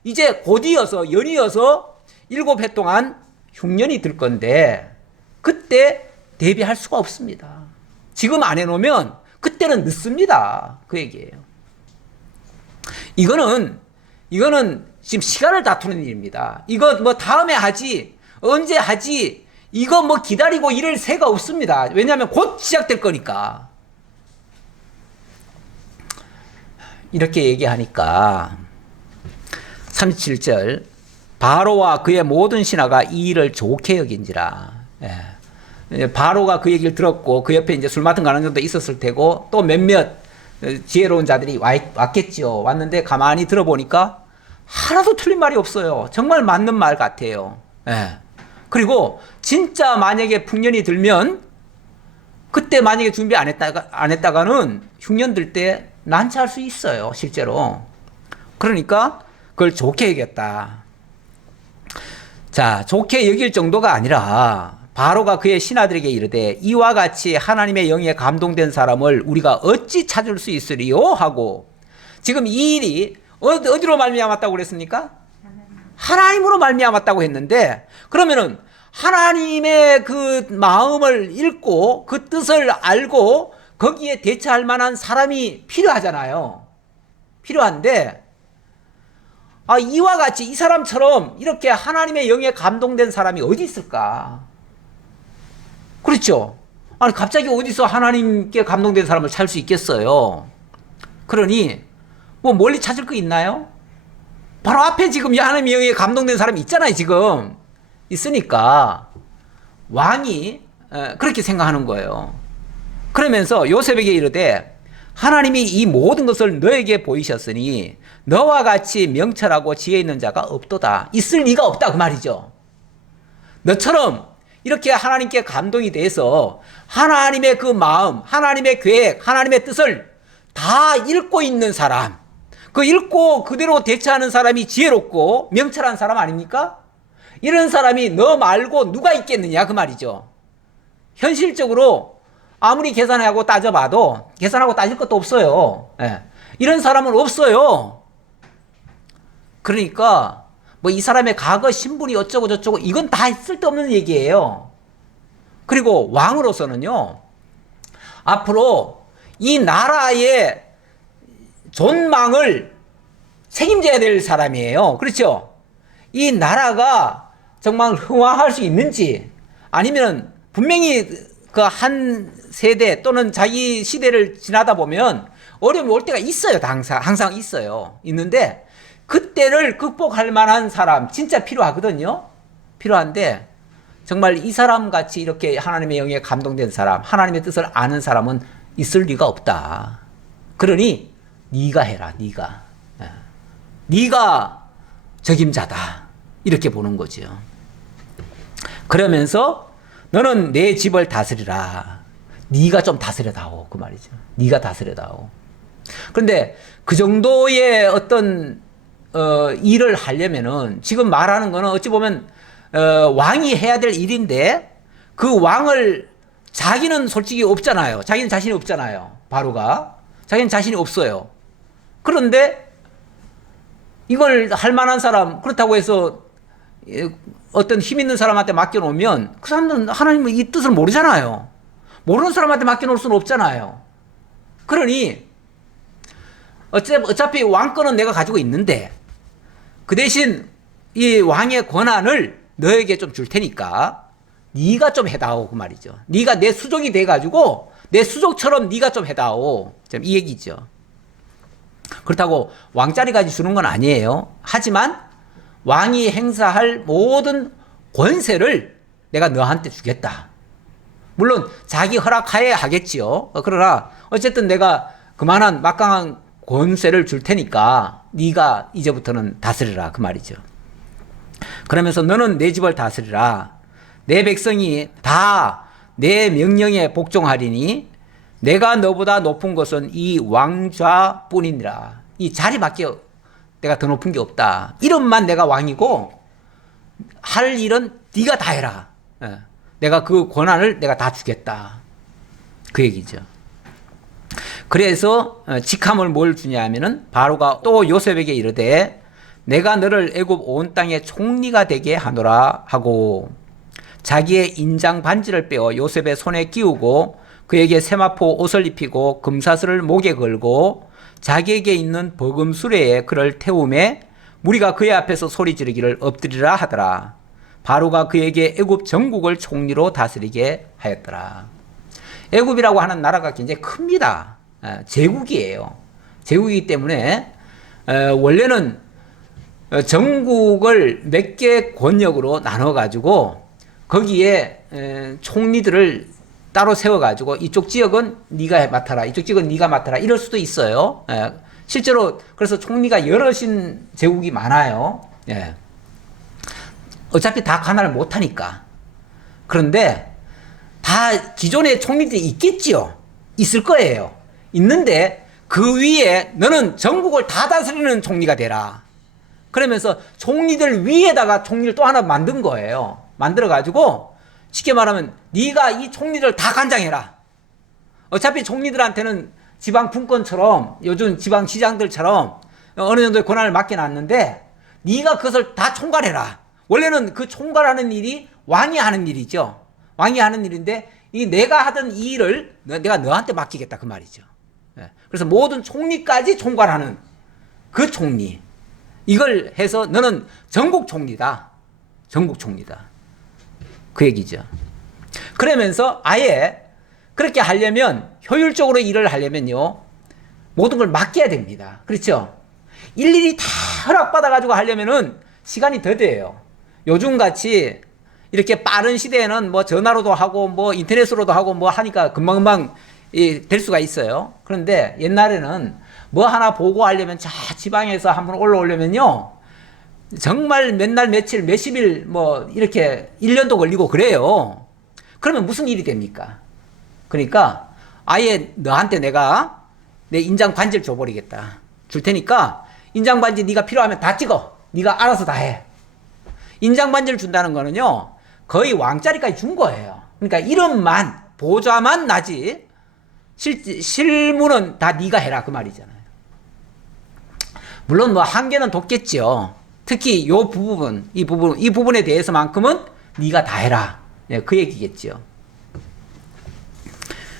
이제 곧이어서 연이어서 7해 동안 흉년이 들 건데 그때 대비할 수가 없습니다. 지금 안 해놓으면 그때는 늦습니다. 그 얘기예요. 이거는 지금 시간을 다투는 일입니다. 이거 뭐 다음에 하지 언제 하지 이거 뭐 기다리고 이럴 새가 없습니다. 왜냐하면 곧 시작될 거니까. 이렇게 얘기하니까 37절 바로와 그의 모든 신하가 이 일을 좋게 여긴지라. 바로가 그 얘기를 들었고 그 옆에 이제 술 맡은 가난정도 있었을 테고 또 몇몇 지혜로운 자들이 왔겠지요. 왔는데 가만히 들어보니까 하나도 틀린 말이 없어요. 정말 맞는 말 같아요. 그리고 진짜 만약에 풍년이 들면 그때 만약에 준비 안 했다가는 흉년 들 때 난처할 수 있어요. 실제로. 그러니까 그걸 좋게 여겼다. 자, 좋게 여길 정도가 아니라 바로가 그의 신하들에게 이르되 이와 같이 하나님의 영에 감동된 사람을 우리가 어찌 찾을 수 있으리요 하고, 지금 이 일이 어디로 말미암았다고 그랬습니까? 하나님으로 말미암았다고 했는데, 그러면은 하나님의 그 마음을 읽고 그 뜻을 알고 거기에 대처할 만한 사람이 필요하잖아요. 필요한데 이와 같이 이 사람처럼 이렇게 하나님의 영에 감동된 사람이 어디 있을까? 그렇죠? 아니 갑자기 어디서 하나님께 감동된 사람을 찾을 수 있겠어요? 그러니 뭐 멀리 찾을 거 있나요? 바로 앞에 지금 하나님의 영에 감동된 사람이 있잖아요. 지금 있으니까 왕이 그렇게 생각하는 거예요. 그러면서 요셉에게 이르되 하나님이 이 모든 것을 너에게 보이셨으니 너와 같이 명철하고 지혜 있는 자가 없도다. 있을 리가 없다 그 말이죠. 너처럼 이렇게 하나님께 감동이 돼서 하나님의 그 마음, 하나님의 계획, 하나님의 뜻을 다 읽고 있는 사람, 그 읽고 그대로 대처하는 사람이 지혜롭고 명철한 사람 아닙니까? 이런 사람이 너 말고 누가 있겠느냐 그 말이죠. 현실적으로 아무리 계산하고 따져봐도 계산하고 따질 것도 없어요. 이런 사람은 없어요. 그러니까 뭐 이 사람의 과거 신분이 어쩌고 저쩌고 이건 다 쓸데없는 얘기예요. 그리고 왕으로서는요, 앞으로 이 나라의 존망을 책임져야 될 사람이에요. 그렇죠? 이 나라가 정말 흥왕할 수 있는지, 아니면 분명히 그 한 세대 또는 자기 시대를 지나다 보면 어려움이 올 때가 있어요. 항상 있어요. 있는데 그때를 극복할 만한 사람 진짜 필요하거든요. 필요한데 정말 이 사람 같이 이렇게 하나님의 영에 감동된 사람, 하나님의 뜻을 아는 사람은 있을 리가 없다. 그러니 네가 해라. 네가 적임자다. 이렇게 보는 거죠. 그러면서 너는 내 집을 다스리라. 네가 좀 다스려다오. 그 말이죠. 네가 다스려다오. 그런데 그 정도의 어떤 일을 하려면은 지금 말하는 거는 어찌 보면 왕이 해야 될 일인데 그 왕을 자기는 솔직히 없잖아요. 자기는 자신이 없잖아요. 바로가. 자기는 자신이 없어요. 그런데 이걸 할 만한 사람, 그렇다고 해서 어떤 힘 있는 사람한테 맡겨놓으면 그 사람들은 하나님의 이 뜻을 모르잖아요. 모르는 사람한테 맡겨놓을 수는 없잖아요. 그러니 어차피 왕권은 내가 가지고 있는데 그 대신 이 왕의 권한을 너에게 좀 줄 테니까 네가 좀 해다오 그 말이죠. 네가 내 수족이 돼가지고 내 수족처럼 네가 좀 해다오. 이 얘기죠. 그렇다고 왕자리까지 주는 건 아니에요. 하지만 왕이 행사할 모든 권세를 내가 너한테 주겠다. 물론 자기 허락하에 하겠지요. 그러나 어쨌든 내가 그만한 막강한 권세를 줄 테니까 네가 이제부터는 다스리라 그 말이죠. 그러면서 너는 내 집을 다스리라. 내 백성이 다 내 명령에 복종하리니 내가 너보다 높은 것은 이 왕좌뿐이니라. 이 자리밖에 내가 더 높은 게 없다. 이름만 내가 왕이고 할 일은 네가 다 해라. 내가 그 권한을 내가 다 주겠다. 그 얘기죠. 그래서 직함을 뭘 주냐 하면은 바로가 또 요셉에게 이르되 내가 너를 애굽 온 땅의 총리가 되게 하노라 하고 자기의 인장 반지를 빼어 요셉의 손에 끼우고 그에게 세마포 옷을 입히고 금사슬을 목에 걸고 자기에게 있는 버금 수레에 그를 태우매 무리가 그의 앞에서 소리 지르기를 엎드리라 하더라. 바로가 그에게 애굽 전국을 총리로 다스리게 하였더라. 애굽이라고 하는 나라가 굉장히 큽니다. 제국이에요. 제국이기 때문에 원래는 전국을 몇 개 권역으로 나눠 가지고 거기에 총리들을 따로 세워 가지고 이쪽 지역은 네가 맡아라, 이쪽 지역은 네가 맡아라, 이럴 수도 있어요. 실제로 그래서 총리가 여럿인 제국이 많아요. 어차피 다 관할을 못 하니까. 그런데 다 기존의 총리들이 있겠지요. 있을 거예요. 있는데 그 위에 너는 전국을 다 다스리는 총리가 되라. 그러면서 총리들 위에다가 총리를 또 하나 만든 거예요. 만들어 가지고 쉽게 말하면 네가 이 총리들 다 관장해라. 어차피 총리들한테는 지방 분권처럼 요즘 지방 시장들처럼 어느 정도의 권한을 맡겨놨는데 네가 그것을 다 총괄해라. 원래는 그 총괄하는 일이 왕이 하는 일이죠. 왕이 하는 일인데 이 내가 하던 이 일을 내가 너한테 맡기겠다 그 말이죠. 그래서 모든 총리까지 총괄하는 그 총리. 이걸 해서 너는 전국 총리다. 전국 총리다. 그 얘기죠. 그러면서 아예 그렇게 하려면 효율적으로 일을 하려면요. 모든 걸 맡겨야 됩니다. 그렇죠? 일일이 다 허락받아가지고 하려면은 시간이 더 돼요. 요즘같이 이렇게 빠른 시대에는 뭐 전화로도 하고 뭐 인터넷으로도 하고 뭐 하니까 금방금방 될 수가 있어요. 그런데 옛날에는 뭐 하나 보고하려면 저 지방에서 한번 올라오려면요. 정말 몇 날 며칠 몇십일 뭐 이렇게 1년도 걸리고 그래요. 그러면 무슨 일이 됩니까? 그러니까 아예 너한테 내가 내 인장 반지를 줘버리겠다. 줄 테니까 인장 반지 네가 필요하면 다 찍어. 네가 알아서 다 해. 인장 반지를 준다는 거는요. 거의 왕자리까지 준 거예요. 그러니까 이름만 보좌만 나지 실무는 다 네가 해라 그 말이잖아요. 물론 뭐 한계는 뒀겠죠. 특히 이 부분에 대해서만큼은 네가 다 해라. 그 얘기겠죠.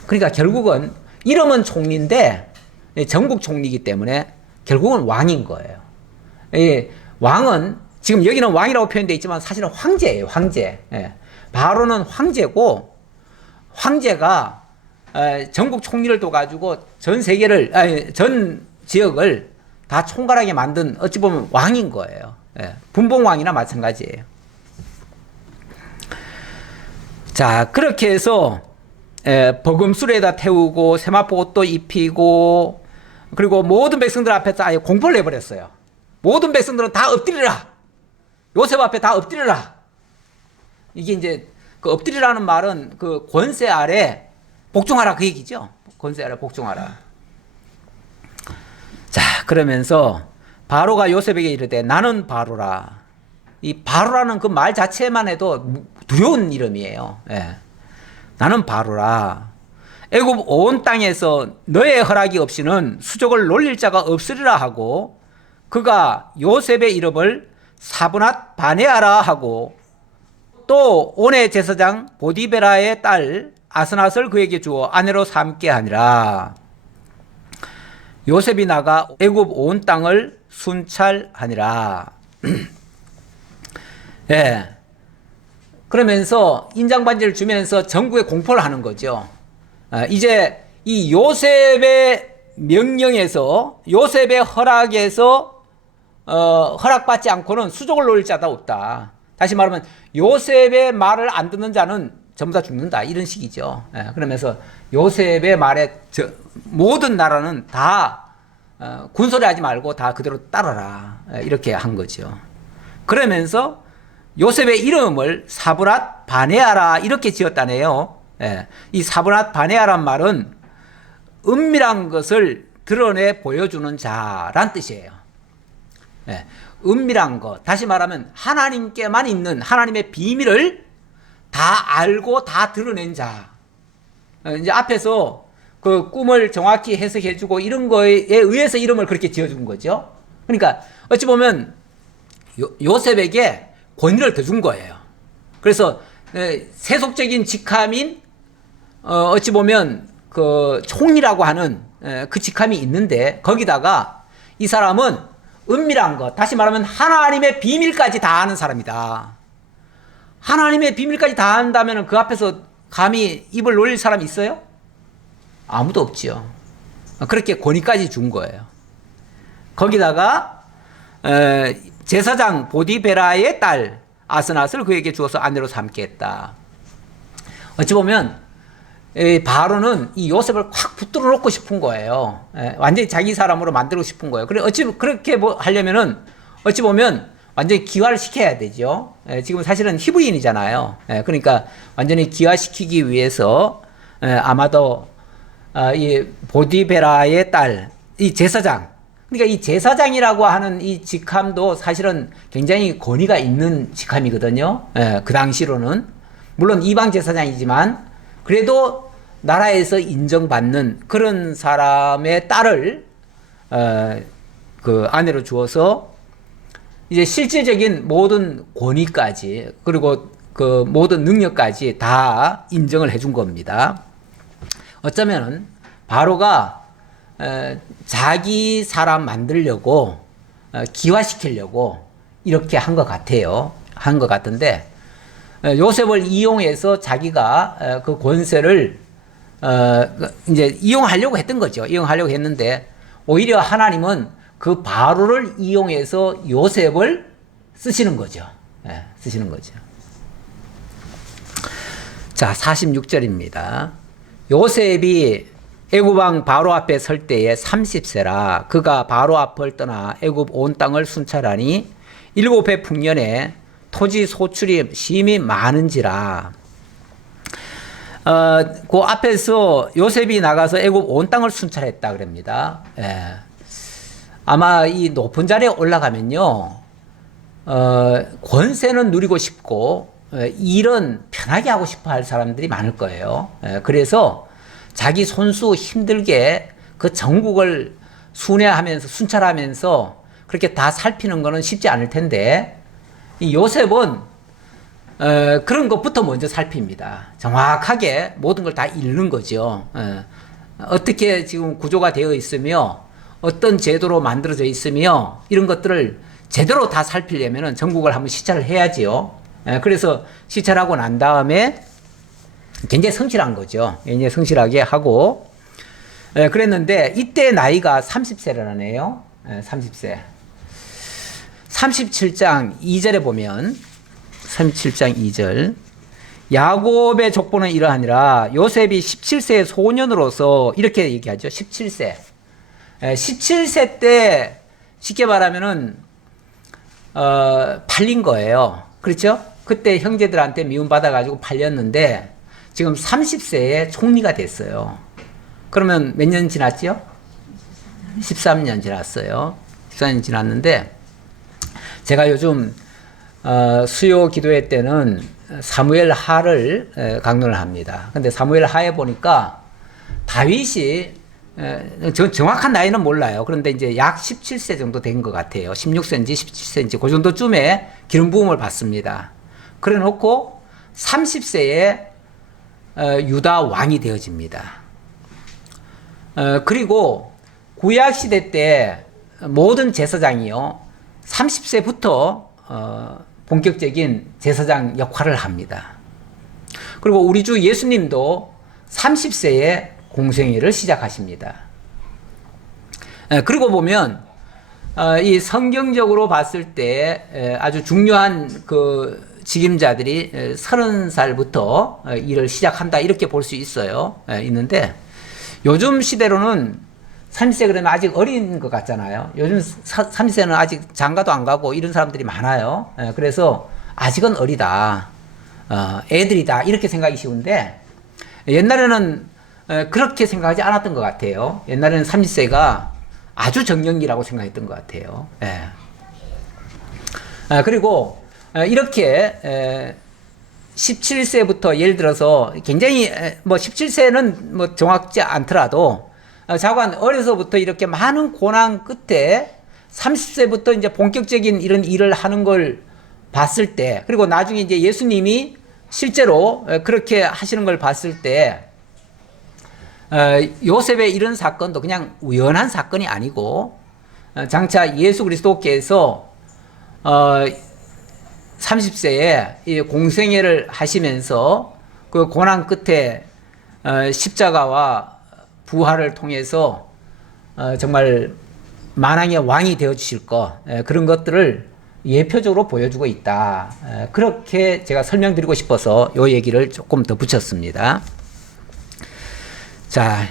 그러니까 결국은 이름은 총리인데 전국 총리이기 때문에 결국은 왕인 거예요. 왕은 지금 여기는 왕이라고 표현되어 있지만 사실은 황제예요. 황제. 바로는 황제고 황제가 전국 총리를 둬가지고 전 세계를 전 지역을 다 총괄하게 만든 어찌 보면 왕인 거예요. 분봉왕이나 마찬가지예요. 자, 그렇게 해서 버금수레에다 태우고 세마포 옷도 입히고 그리고 모든 백성들 앞에서 아예 공포를 내버렸어요. 모든 백성들은 다 엎드리라. 요셉 앞에 다 엎드리라. 이게 이제 그 엎드리라는 말은 그 권세 아래 복종하라 그 얘기죠. 권세 아래 복종하라. 자, 그러면서 바로가 요셉에게 이르되 나는 바로라. 이 바로라는 그 말 자체만 해도 두려운 이름이에요. 나는 바로라. 애굽 온 땅에서 너의 허락이 없이는 수족을 놀릴 자가 없으리라 하고 그가 요셉의 이름을 사브낫 바네아라 하고 또 온의 제사장 보디베라의 딸 아스낫을 그에게 주어 아내로 삼게 하니라. 요셉이 나가 애굽 온 땅을 순찰하니라. 그러면서 인장 반지를 주면서 전국에 공포를 하는 거죠. 이제 이 요셉의 명령에서 요셉의 허락에서 허락받지 않고는 수족을 놓을 자가 없다. 다시 말하면 요셉의 말을 안 듣는 자는 전부 다 죽는다. 이런 식이죠. 그러면서 요셉의 말에 모든 나라는 다 군소리 하지 말고 다 그대로 따라라. 이렇게 한 거죠. 그러면서 요셉의 이름을 사브낫 바네아라 이렇게 지었다네요. 이 사브낫 바네아란 말은 은밀한 것을 드러내 보여주는 자란 뜻이에요. 은밀한 것, 다시 말하면 하나님께만 있는 하나님의 비밀을 다 알고 다 드러낸 자. 이제 앞에서 그 꿈을 정확히 해석해주고 이런 거에 의해서 이름을 그렇게 지어준 거죠. 그러니까 어찌 보면 요셉에게 권위를 더 준 거예요. 그래서 세속적인 직함인 어찌 보면 그 총리라고 하는 그 직함이 있는데 거기다가 이 사람은 은밀한 것, 다시 말하면 하나님의 비밀까지 다 아는 사람이다. 하나님의 비밀까지 다 안다면 그 앞에서 감히 입을 놀릴 사람이 있어요? 아무도 없지요. 그렇게 권위까지 준 거예요. 거기다가 제사장 보디베라의 딸 아스낫을 그에게 주어서 아내로 삼게 했다. 어찌 보면 바로는 이 요셉을 확 붙들어 놓고 싶은 거예요. 완전히 자기 사람으로 만들고 싶은 거예요. 그렇게 하려면은 어찌 보면 완전히 기화를 시켜야 되죠. 지금 사실은 히브리인이잖아요. 그러니까 완전히 기화시키기 위해서 아마도 이 보디베라의 딸, 이 제사장, 그러니까 이 제사장이라고 하는 이 직함도 사실은 굉장히 권위가 있는 직함이거든요. 그 당시로는 물론 이방 제사장이지만 그래도 나라에서 인정받는 그런 사람의 딸을 그 아내로 주어서 이제 실질적인 모든 권위까지 그리고 그 모든 능력까지 다 인정을 해준 겁니다. 어쩌면 바로가 자기 사람 만들려고 기화시키려고 이렇게 한 것 같아요. 한 것 같은데 요셉을 이용해서 자기가 그 권세를 이제 이용하려고 했던 거죠. 이용하려고 했는데 오히려 하나님은 그 바로를 이용해서 요셉을 쓰시는 거죠. 쓰시는 거죠. 자, 46절입니다. 요셉이 애굽 왕 바로 앞에 설 때에 30세라 그가 바로 앞을 떠나 애굽 온 땅을 순찰하니 7해 풍년에 토지 소출이 심히 많은지라. 그 앞에서 요셉이 나가서 애굽 온 땅을 순찰했다 그럽니다. 아마 이 높은 자리에 올라가면요, 권세는 누리고 싶고 일은 편하게 하고 싶어 할 사람들이 많을 거예요. 그래서 자기 손수 힘들게 그 전국을 순회하면서 순찰하면서 그렇게 다 살피는 거는 쉽지 않을 텐데 이 요셉은 그런 것부터 먼저 살핍니다. 정확하게 모든 걸 다 읽는 거죠. 어떻게 지금 구조가 되어 있으며 어떤 제도로 만들어져 있으며 이런 것들을 제대로 다 살피려면 전국을 한번 시찰을 해야지요. 그래서 시찰하고 난 다음에 굉장히 성실한 거죠. 굉장히 성실하게 하고 그랬는데 이때 나이가 30세라네요. 30세. 37장 2절에 보면 37장 2절 야곱의 족보는 이러하니라 요셉이 17세의 소년으로서 이렇게 얘기하죠. 17세. 17세 때 쉽게 말하면은 팔린 거예요. 그렇죠? 그때 형제들한테 미움받아가지고 팔렸는데 지금 30세에 총리가 됐어요. 그러면 몇 년 지났죠? 13년 지났어요. 14년 지났는데 제가 요즘 수요 기도회 때는 사무엘 하를 강론을 합니다. 근데 사무엘 하에 보니까 다윗이 정확한 나이는 몰라요. 그런데 이제 약 17세 정도 된 것 같아요. 16cm, 17cm 그 정도쯤에 기름 부음을 받습니다. 그래 놓고 30세에 유다 왕이 되어집니다. 그리고 구약 시대 때 모든 제사장이요 30세부터 본격적인 제사장 역할을 합니다. 그리고 우리 주 예수님도 30세에 공생애를 시작하십니다. 그리고 보면 이 성경적으로 봤을 때 아주 중요한 그 직임자들이 30살부터 일을 시작한다 이렇게 볼 수 있어요. 있는데 요즘 시대로는 30세 그러면 아직 어린 것 같잖아요. 요즘 30세는 아직 장가도 안 가고 이런 사람들이 많아요. 그래서 아직은 어리다. 애들이다. 이렇게 생각이 쉬운데 옛날에는 그렇게 생각하지 않았던 것 같아요. 옛날에는 30세가 아주 정년기라고 생각했던 것 같아요. 그리고 이렇게 17세부터 예를 들어서 굉장히 뭐 17세는 뭐 정확지 않더라도 자관 어려서부터 이렇게 많은 고난 끝에 30세부터 이제 본격적인 이런 일을 하는 걸 봤을 때 그리고 나중에 이제 예수님이 실제로 그렇게 하시는 걸 봤을 때 요셉의 이런 사건도 그냥 우연한 사건이 아니고 장차 예수 그리스도께서 30세에 공생애를 하시면서 그 고난 끝에 십자가와 부활을 통해서 정말 만왕의 왕이 되어 주실 것 그런 것들을 예표적으로 보여주고 있다. 그렇게 제가 설명드리고 싶어서 요 얘기를 조금 더 붙였습니다. 자,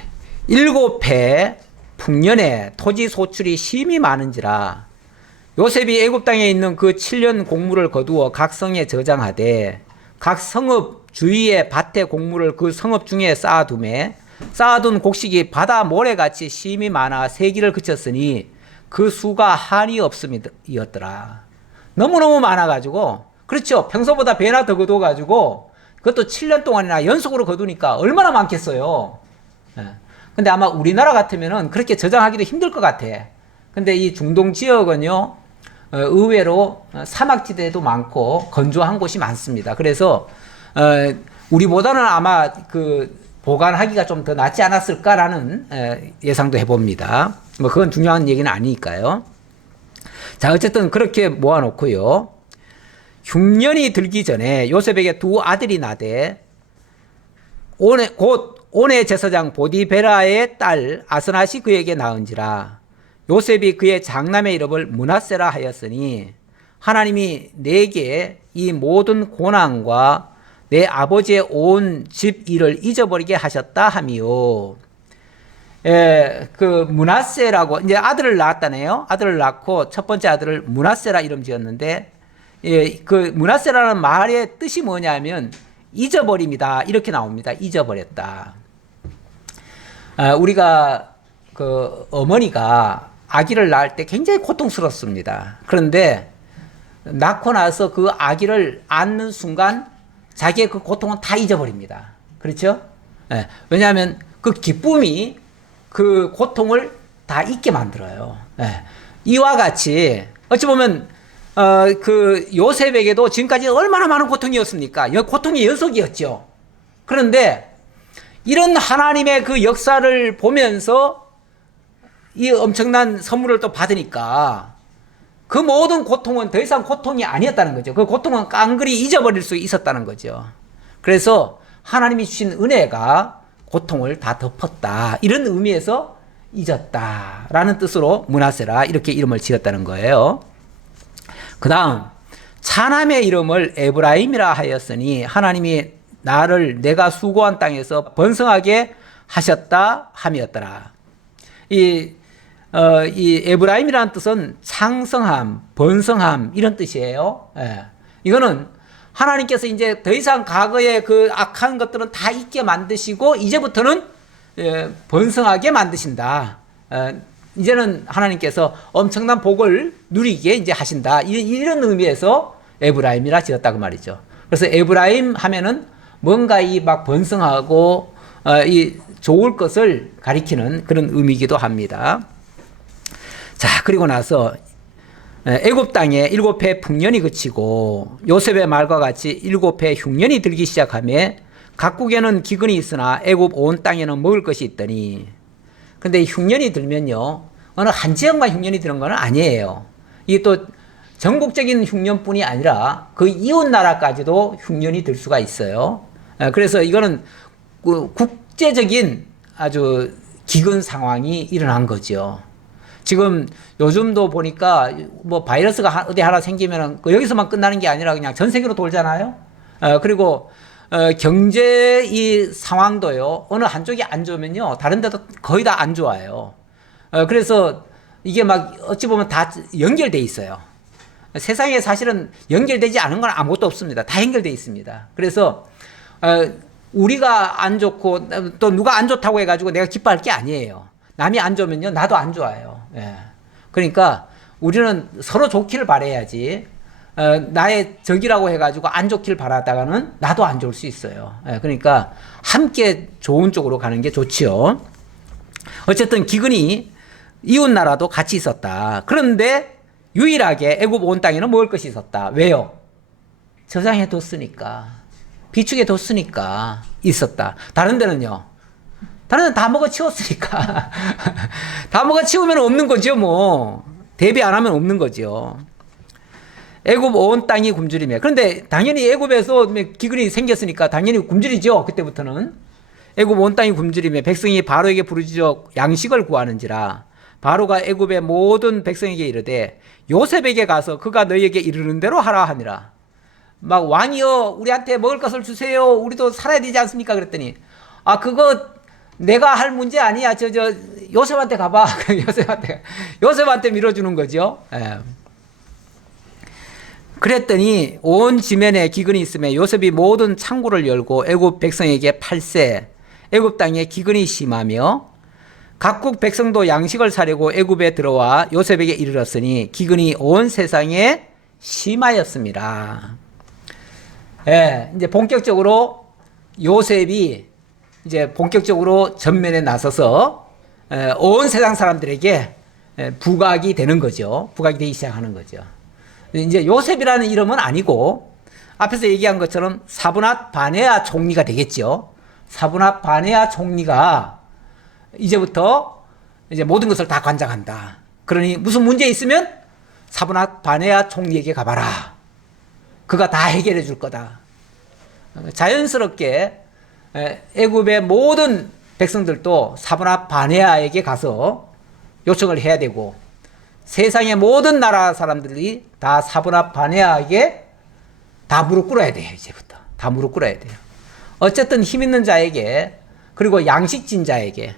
7해 풍년에 토지 소출이 심히 많은지라 요셉이 애굽 땅에 있는 그 7년 곡물을 거두어 각 성에 저장하되 각 성읍 주위에 밭에 곡물을 그 성읍 중에 쌓아두매 쌓아둔 곡식이 바다 모래같이 심히 많아 세기를 그쳤으니 그 수가 한이 없음이었더라. 너무너무 많아가지고, 그렇죠. 평소보다 배나 더 거둬가지고 그것도 7년 동안이나 연속으로 거두니까 얼마나 많겠어요. 근데 아마 우리나라 같으면은 그렇게 저장하기도 힘들 것 같아. 근데 이 중동 지역은요, 의외로 사막지대도 많고 건조한 곳이 많습니다. 그래서 우리보다는 아마 그 보관하기가 좀 더 낫지 않았을까라는 예상도 해봅니다. 뭐 그건 중요한 얘기는 아니니까요. 자, 어쨌든 그렇게 모아놓고요. 흉년이 들기 전에 요셉에게 두 아들이 나되 곧 온의 제사장 보디베라의 딸 아스낫이 그에게 낳은지라. 요셉이 그의 장남의 이름을 므낫세라 하였으니 하나님이 내게 이 모든 고난과 내 아버지의 온 집 일을 잊어버리게 하셨다 함이요. 그 므낫세라고 이제 아들을 낳았다네요. 아들을 낳고 첫 번째 아들을 므낫세라 이름 지었는데, 그 므낫세라는 말의 뜻이 뭐냐면 잊어버립니다. 이렇게 나옵니다. 잊어버렸다. 우리가 그 어머니가 아기를 낳을 때 굉장히 고통스럽습니다. 그런데 낳고 나서 그 아기를 안는 순간 자기의 그 고통은 다 잊어버립니다. 그렇죠? 왜냐하면 그 기쁨이 그 고통을 다 잊게 만들어요. 이와 같이 어찌 보면 그 요셉에게도 지금까지 얼마나 많은 고통이었습니까? 고통의 연속이었죠. 그런데 이런 하나님의 그 역사를 보면서 이 엄청난 선물을 또 받으니까 그 모든 고통은 더 이상 고통이 아니었다는 거죠. 그 고통은 깡그리 잊어버릴 수 있었다는 거죠. 그래서 하나님이 주신 은혜가 고통을 다 덮었다. 이런 의미에서 잊었다라는 뜻으로 므낫세라 이렇게 이름을 지었다는 거예요. 그 다음 차남의 이름을 에브라임이라 하였으니 하나님이 나를 내가 수고한 땅에서 번성하게 하셨다 함이었더라. 이 에브라임이라는 뜻은 창성함, 번성함 이런 뜻이에요. 이거는 하나님께서 이제 더 이상 과거의 그 악한 것들은 다 잊게 만드시고 이제부터는 번성하게 만드신다. 이제는 하나님께서 엄청난 복을 누리게 이제 하신다. 이런 의미에서 에브라임이라 지었다고 말이죠. 그래서 에브라임 하면은 뭔가 이 막 번성하고 이 좋을 것을 가리키는 그런 의미이기도 합니다. 자, 그리고 나서 애굽 땅에 7해 풍년이 그치고 요셉의 말과 같이 7해 흉년이 들기 시작하며 각국에는 기근이 있으나 애굽 온 땅에는 먹을 것이 있더니, 근데 흉년이 들면요 어느 한 지역만 흉년이 드는 건 아니에요. 이게 또 전국적인 흉년뿐이 아니라 그 이웃 나라까지도 흉년이 들 수가 있어요. 그래서 이거는 국제적인 아주 기근 상황이 일어난 거죠. 지금 요즘도 보니까 뭐 바이러스가 어디 하나 생기면 여기서만 끝나는 게 아니라 그냥 전 세계로 돌잖아요. 그리고 경제 이 상황도요 어느 한쪽이 안 좋으면요 다른 데도 거의 다 안 좋아요. 그래서 이게 막 어찌 보면 다 연결돼 있어요. 세상에 사실은 연결되지 않은 건 아무것도 없습니다. 다 연결돼 있습니다. 그래서 우리가 안 좋고 또 누가 안 좋다고 해가지고 내가 기뻐할 게 아니에요. 남이 안 좋으면요 나도 안 좋아요. 그러니까 우리는 서로 좋기를 바라야지 나의 적이라고 해가지고 안 좋기를 바라다가는 나도 안 좋을 수 있어요. 그러니까 함께 좋은 쪽으로 가는 게 좋지요. 어쨌든 기근이 이웃 나라도 같이 있었다. 그런데 유일하게 애굽 온 땅에는 먹을 것이 있었다. 왜요? 저장해 뒀으니까, 비축해 뒀으니까 있었다. 다른 데는요? 다른 데는 다 먹어치웠으니까 다 먹어치우면 없는 거죠. 뭐 대비 안 하면 없는 거죠. 애굽 온 땅이 굶주리며, 그런데 당연히 애굽에서 기근이 생겼으니까 당연히 굶주리죠. 그때부터는 애굽 온 땅이 굶주리며 백성이 바로에게 부르짖어 양식을 구하는지라 바로가 애굽의 모든 백성에게 이르되 요셉에게 가서 그가 너희에게 이르는 대로 하라 하니라. 막 왕이여 우리한테 먹을 것을 주세요. 우리도 살아야 되지 않습니까? 그랬더니 그거 내가 할 문제 아니야. 저 요셉한테 가봐. 요셉한테 밀어주는 거죠. 예. 그랬더니 온 지면에 기근이 있음에 요셉이 모든 창고를 열고 애굽 백성에게 팔세. 애굽 땅에 기근이 심하며 각국 백성도 양식을 사려고 애굽에 들어와 요셉에게 이르렀으니 기근이 온 세상에 심하였습니다. 예, 이제 본격적으로 요셉이 이제 본격적으로 전면에 나서서 온 세상 사람들에게 부각이 되는 거죠. 부각이 되기 시작하는 거죠. 이제 요셉이라는 이름은 아니고 앞에서 얘기한 것처럼 사브낫 바네아 총리가 되겠죠. 사브낫 바네아 총리가 이제부터 이제 모든 것을 다 관장한다. 그러니 무슨 문제 있으면 사브낫 바네아 총리에게 가봐라. 그가 다 해결해 줄 거다. 자연스럽게 애굽의 모든 백성들도 사브낫 바네아에게 가서 요청을 해야 되고 세상의 모든 나라 사람들이 다 사브낫 바네아에게 다 무릎 꿇어야 돼요. 이제부터 다 무릎 꿇어야 돼요. 어쨌든 힘 있는 자에게 그리고 양식진 자에게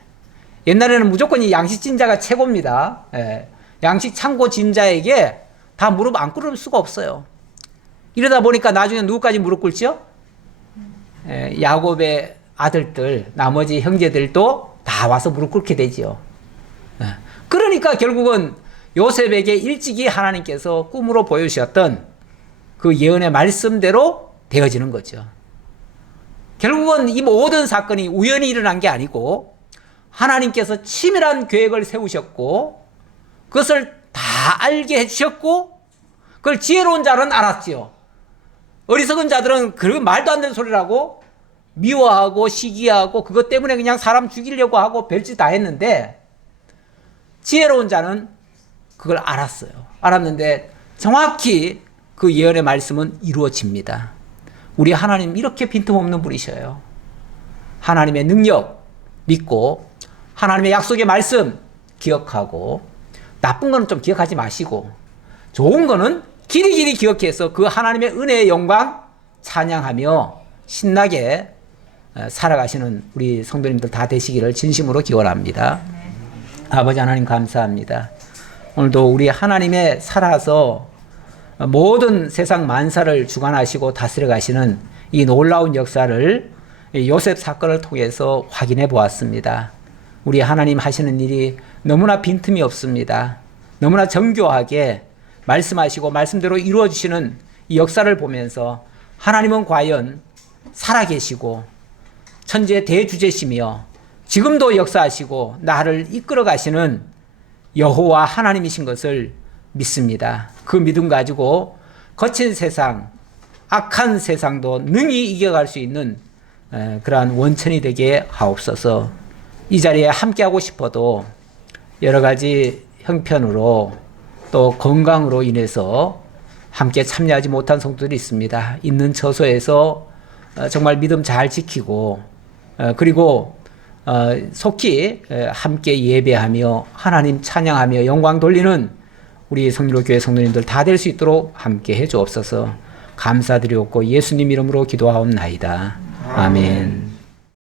옛날에는 무조건 이 양식진 자가 최고입니다. 양식 창고 진자에게 다 무릎 안 꿇을 수가 없어요. 이러다 보니까 나중에 누구까지 무릎 꿇죠? 야곱의 아들들, 나머지 형제들도 다 와서 무릎 꿇게 되죠. 그러니까 결국은 요셉에게 일찍이 하나님께서 꿈으로 보여주셨던 그 예언의 말씀대로 되어지는 거죠. 결국은 이 모든 사건이 우연히 일어난 게 아니고 하나님께서 치밀한 계획을 세우셨고 그것을 다 알게 해주셨고 그걸 지혜로운 자는 알았지요. 어리석은 자들은 그 말도 안 되는 소리라고 미워하고 시기하고 그것 때문에 그냥 사람 죽이려고 하고 별짓 다 했는데 지혜로운 자는 그걸 알았어요. 알았는데 정확히 그 예언의 말씀은 이루어집니다. 우리 하나님 이렇게 빈틈없는 분이셔요. 하나님의 능력 믿고 하나님의 약속의 말씀 기억하고 나쁜 거는 좀 기억하지 마시고 좋은 거는 길이길이 기억해서 그 하나님의 은혜의 영광 찬양하며 신나게 살아가시는 우리 성도님들 다 되시기를 진심으로 기원합니다. 아버지 하나님 감사합니다. 오늘도 우리 하나님의 살아서 모든 세상 만사를 주관하시고 다스려 가시는 이 놀라운 역사를 요셉 사건을 통해서 확인해 보았습니다. 우리 하나님 하시는 일이 너무나 빈틈이 없습니다. 너무나 정교하게 말씀하시고 말씀대로 이루어지시는 이 역사를 보면서 하나님은 과연 살아계시고 천지의 대주제시며 지금도 역사하시고 나를 이끌어 가시는 여호와 하나님이신 것을 믿습니다. 그 믿음 가지고 거친 세상, 악한 세상도 능히 이겨갈 수 있는 그러한 원천이 되게 하옵소서. 이 자리에 함께하고 싶어도 여러 가지 형편으로 또 건강으로 인해서 함께 참여하지 못한 성도들이 있습니다. 있는 처소에서 정말 믿음 잘 지키고 그리고 속히 함께 예배하며 하나님 찬양하며 영광 돌리는 우리 성리로교회 성도님들 다 될 수 있도록 함께 해 주옵소서. 감사드리옵고 예수님 이름으로 기도하옵나이다. 아멘.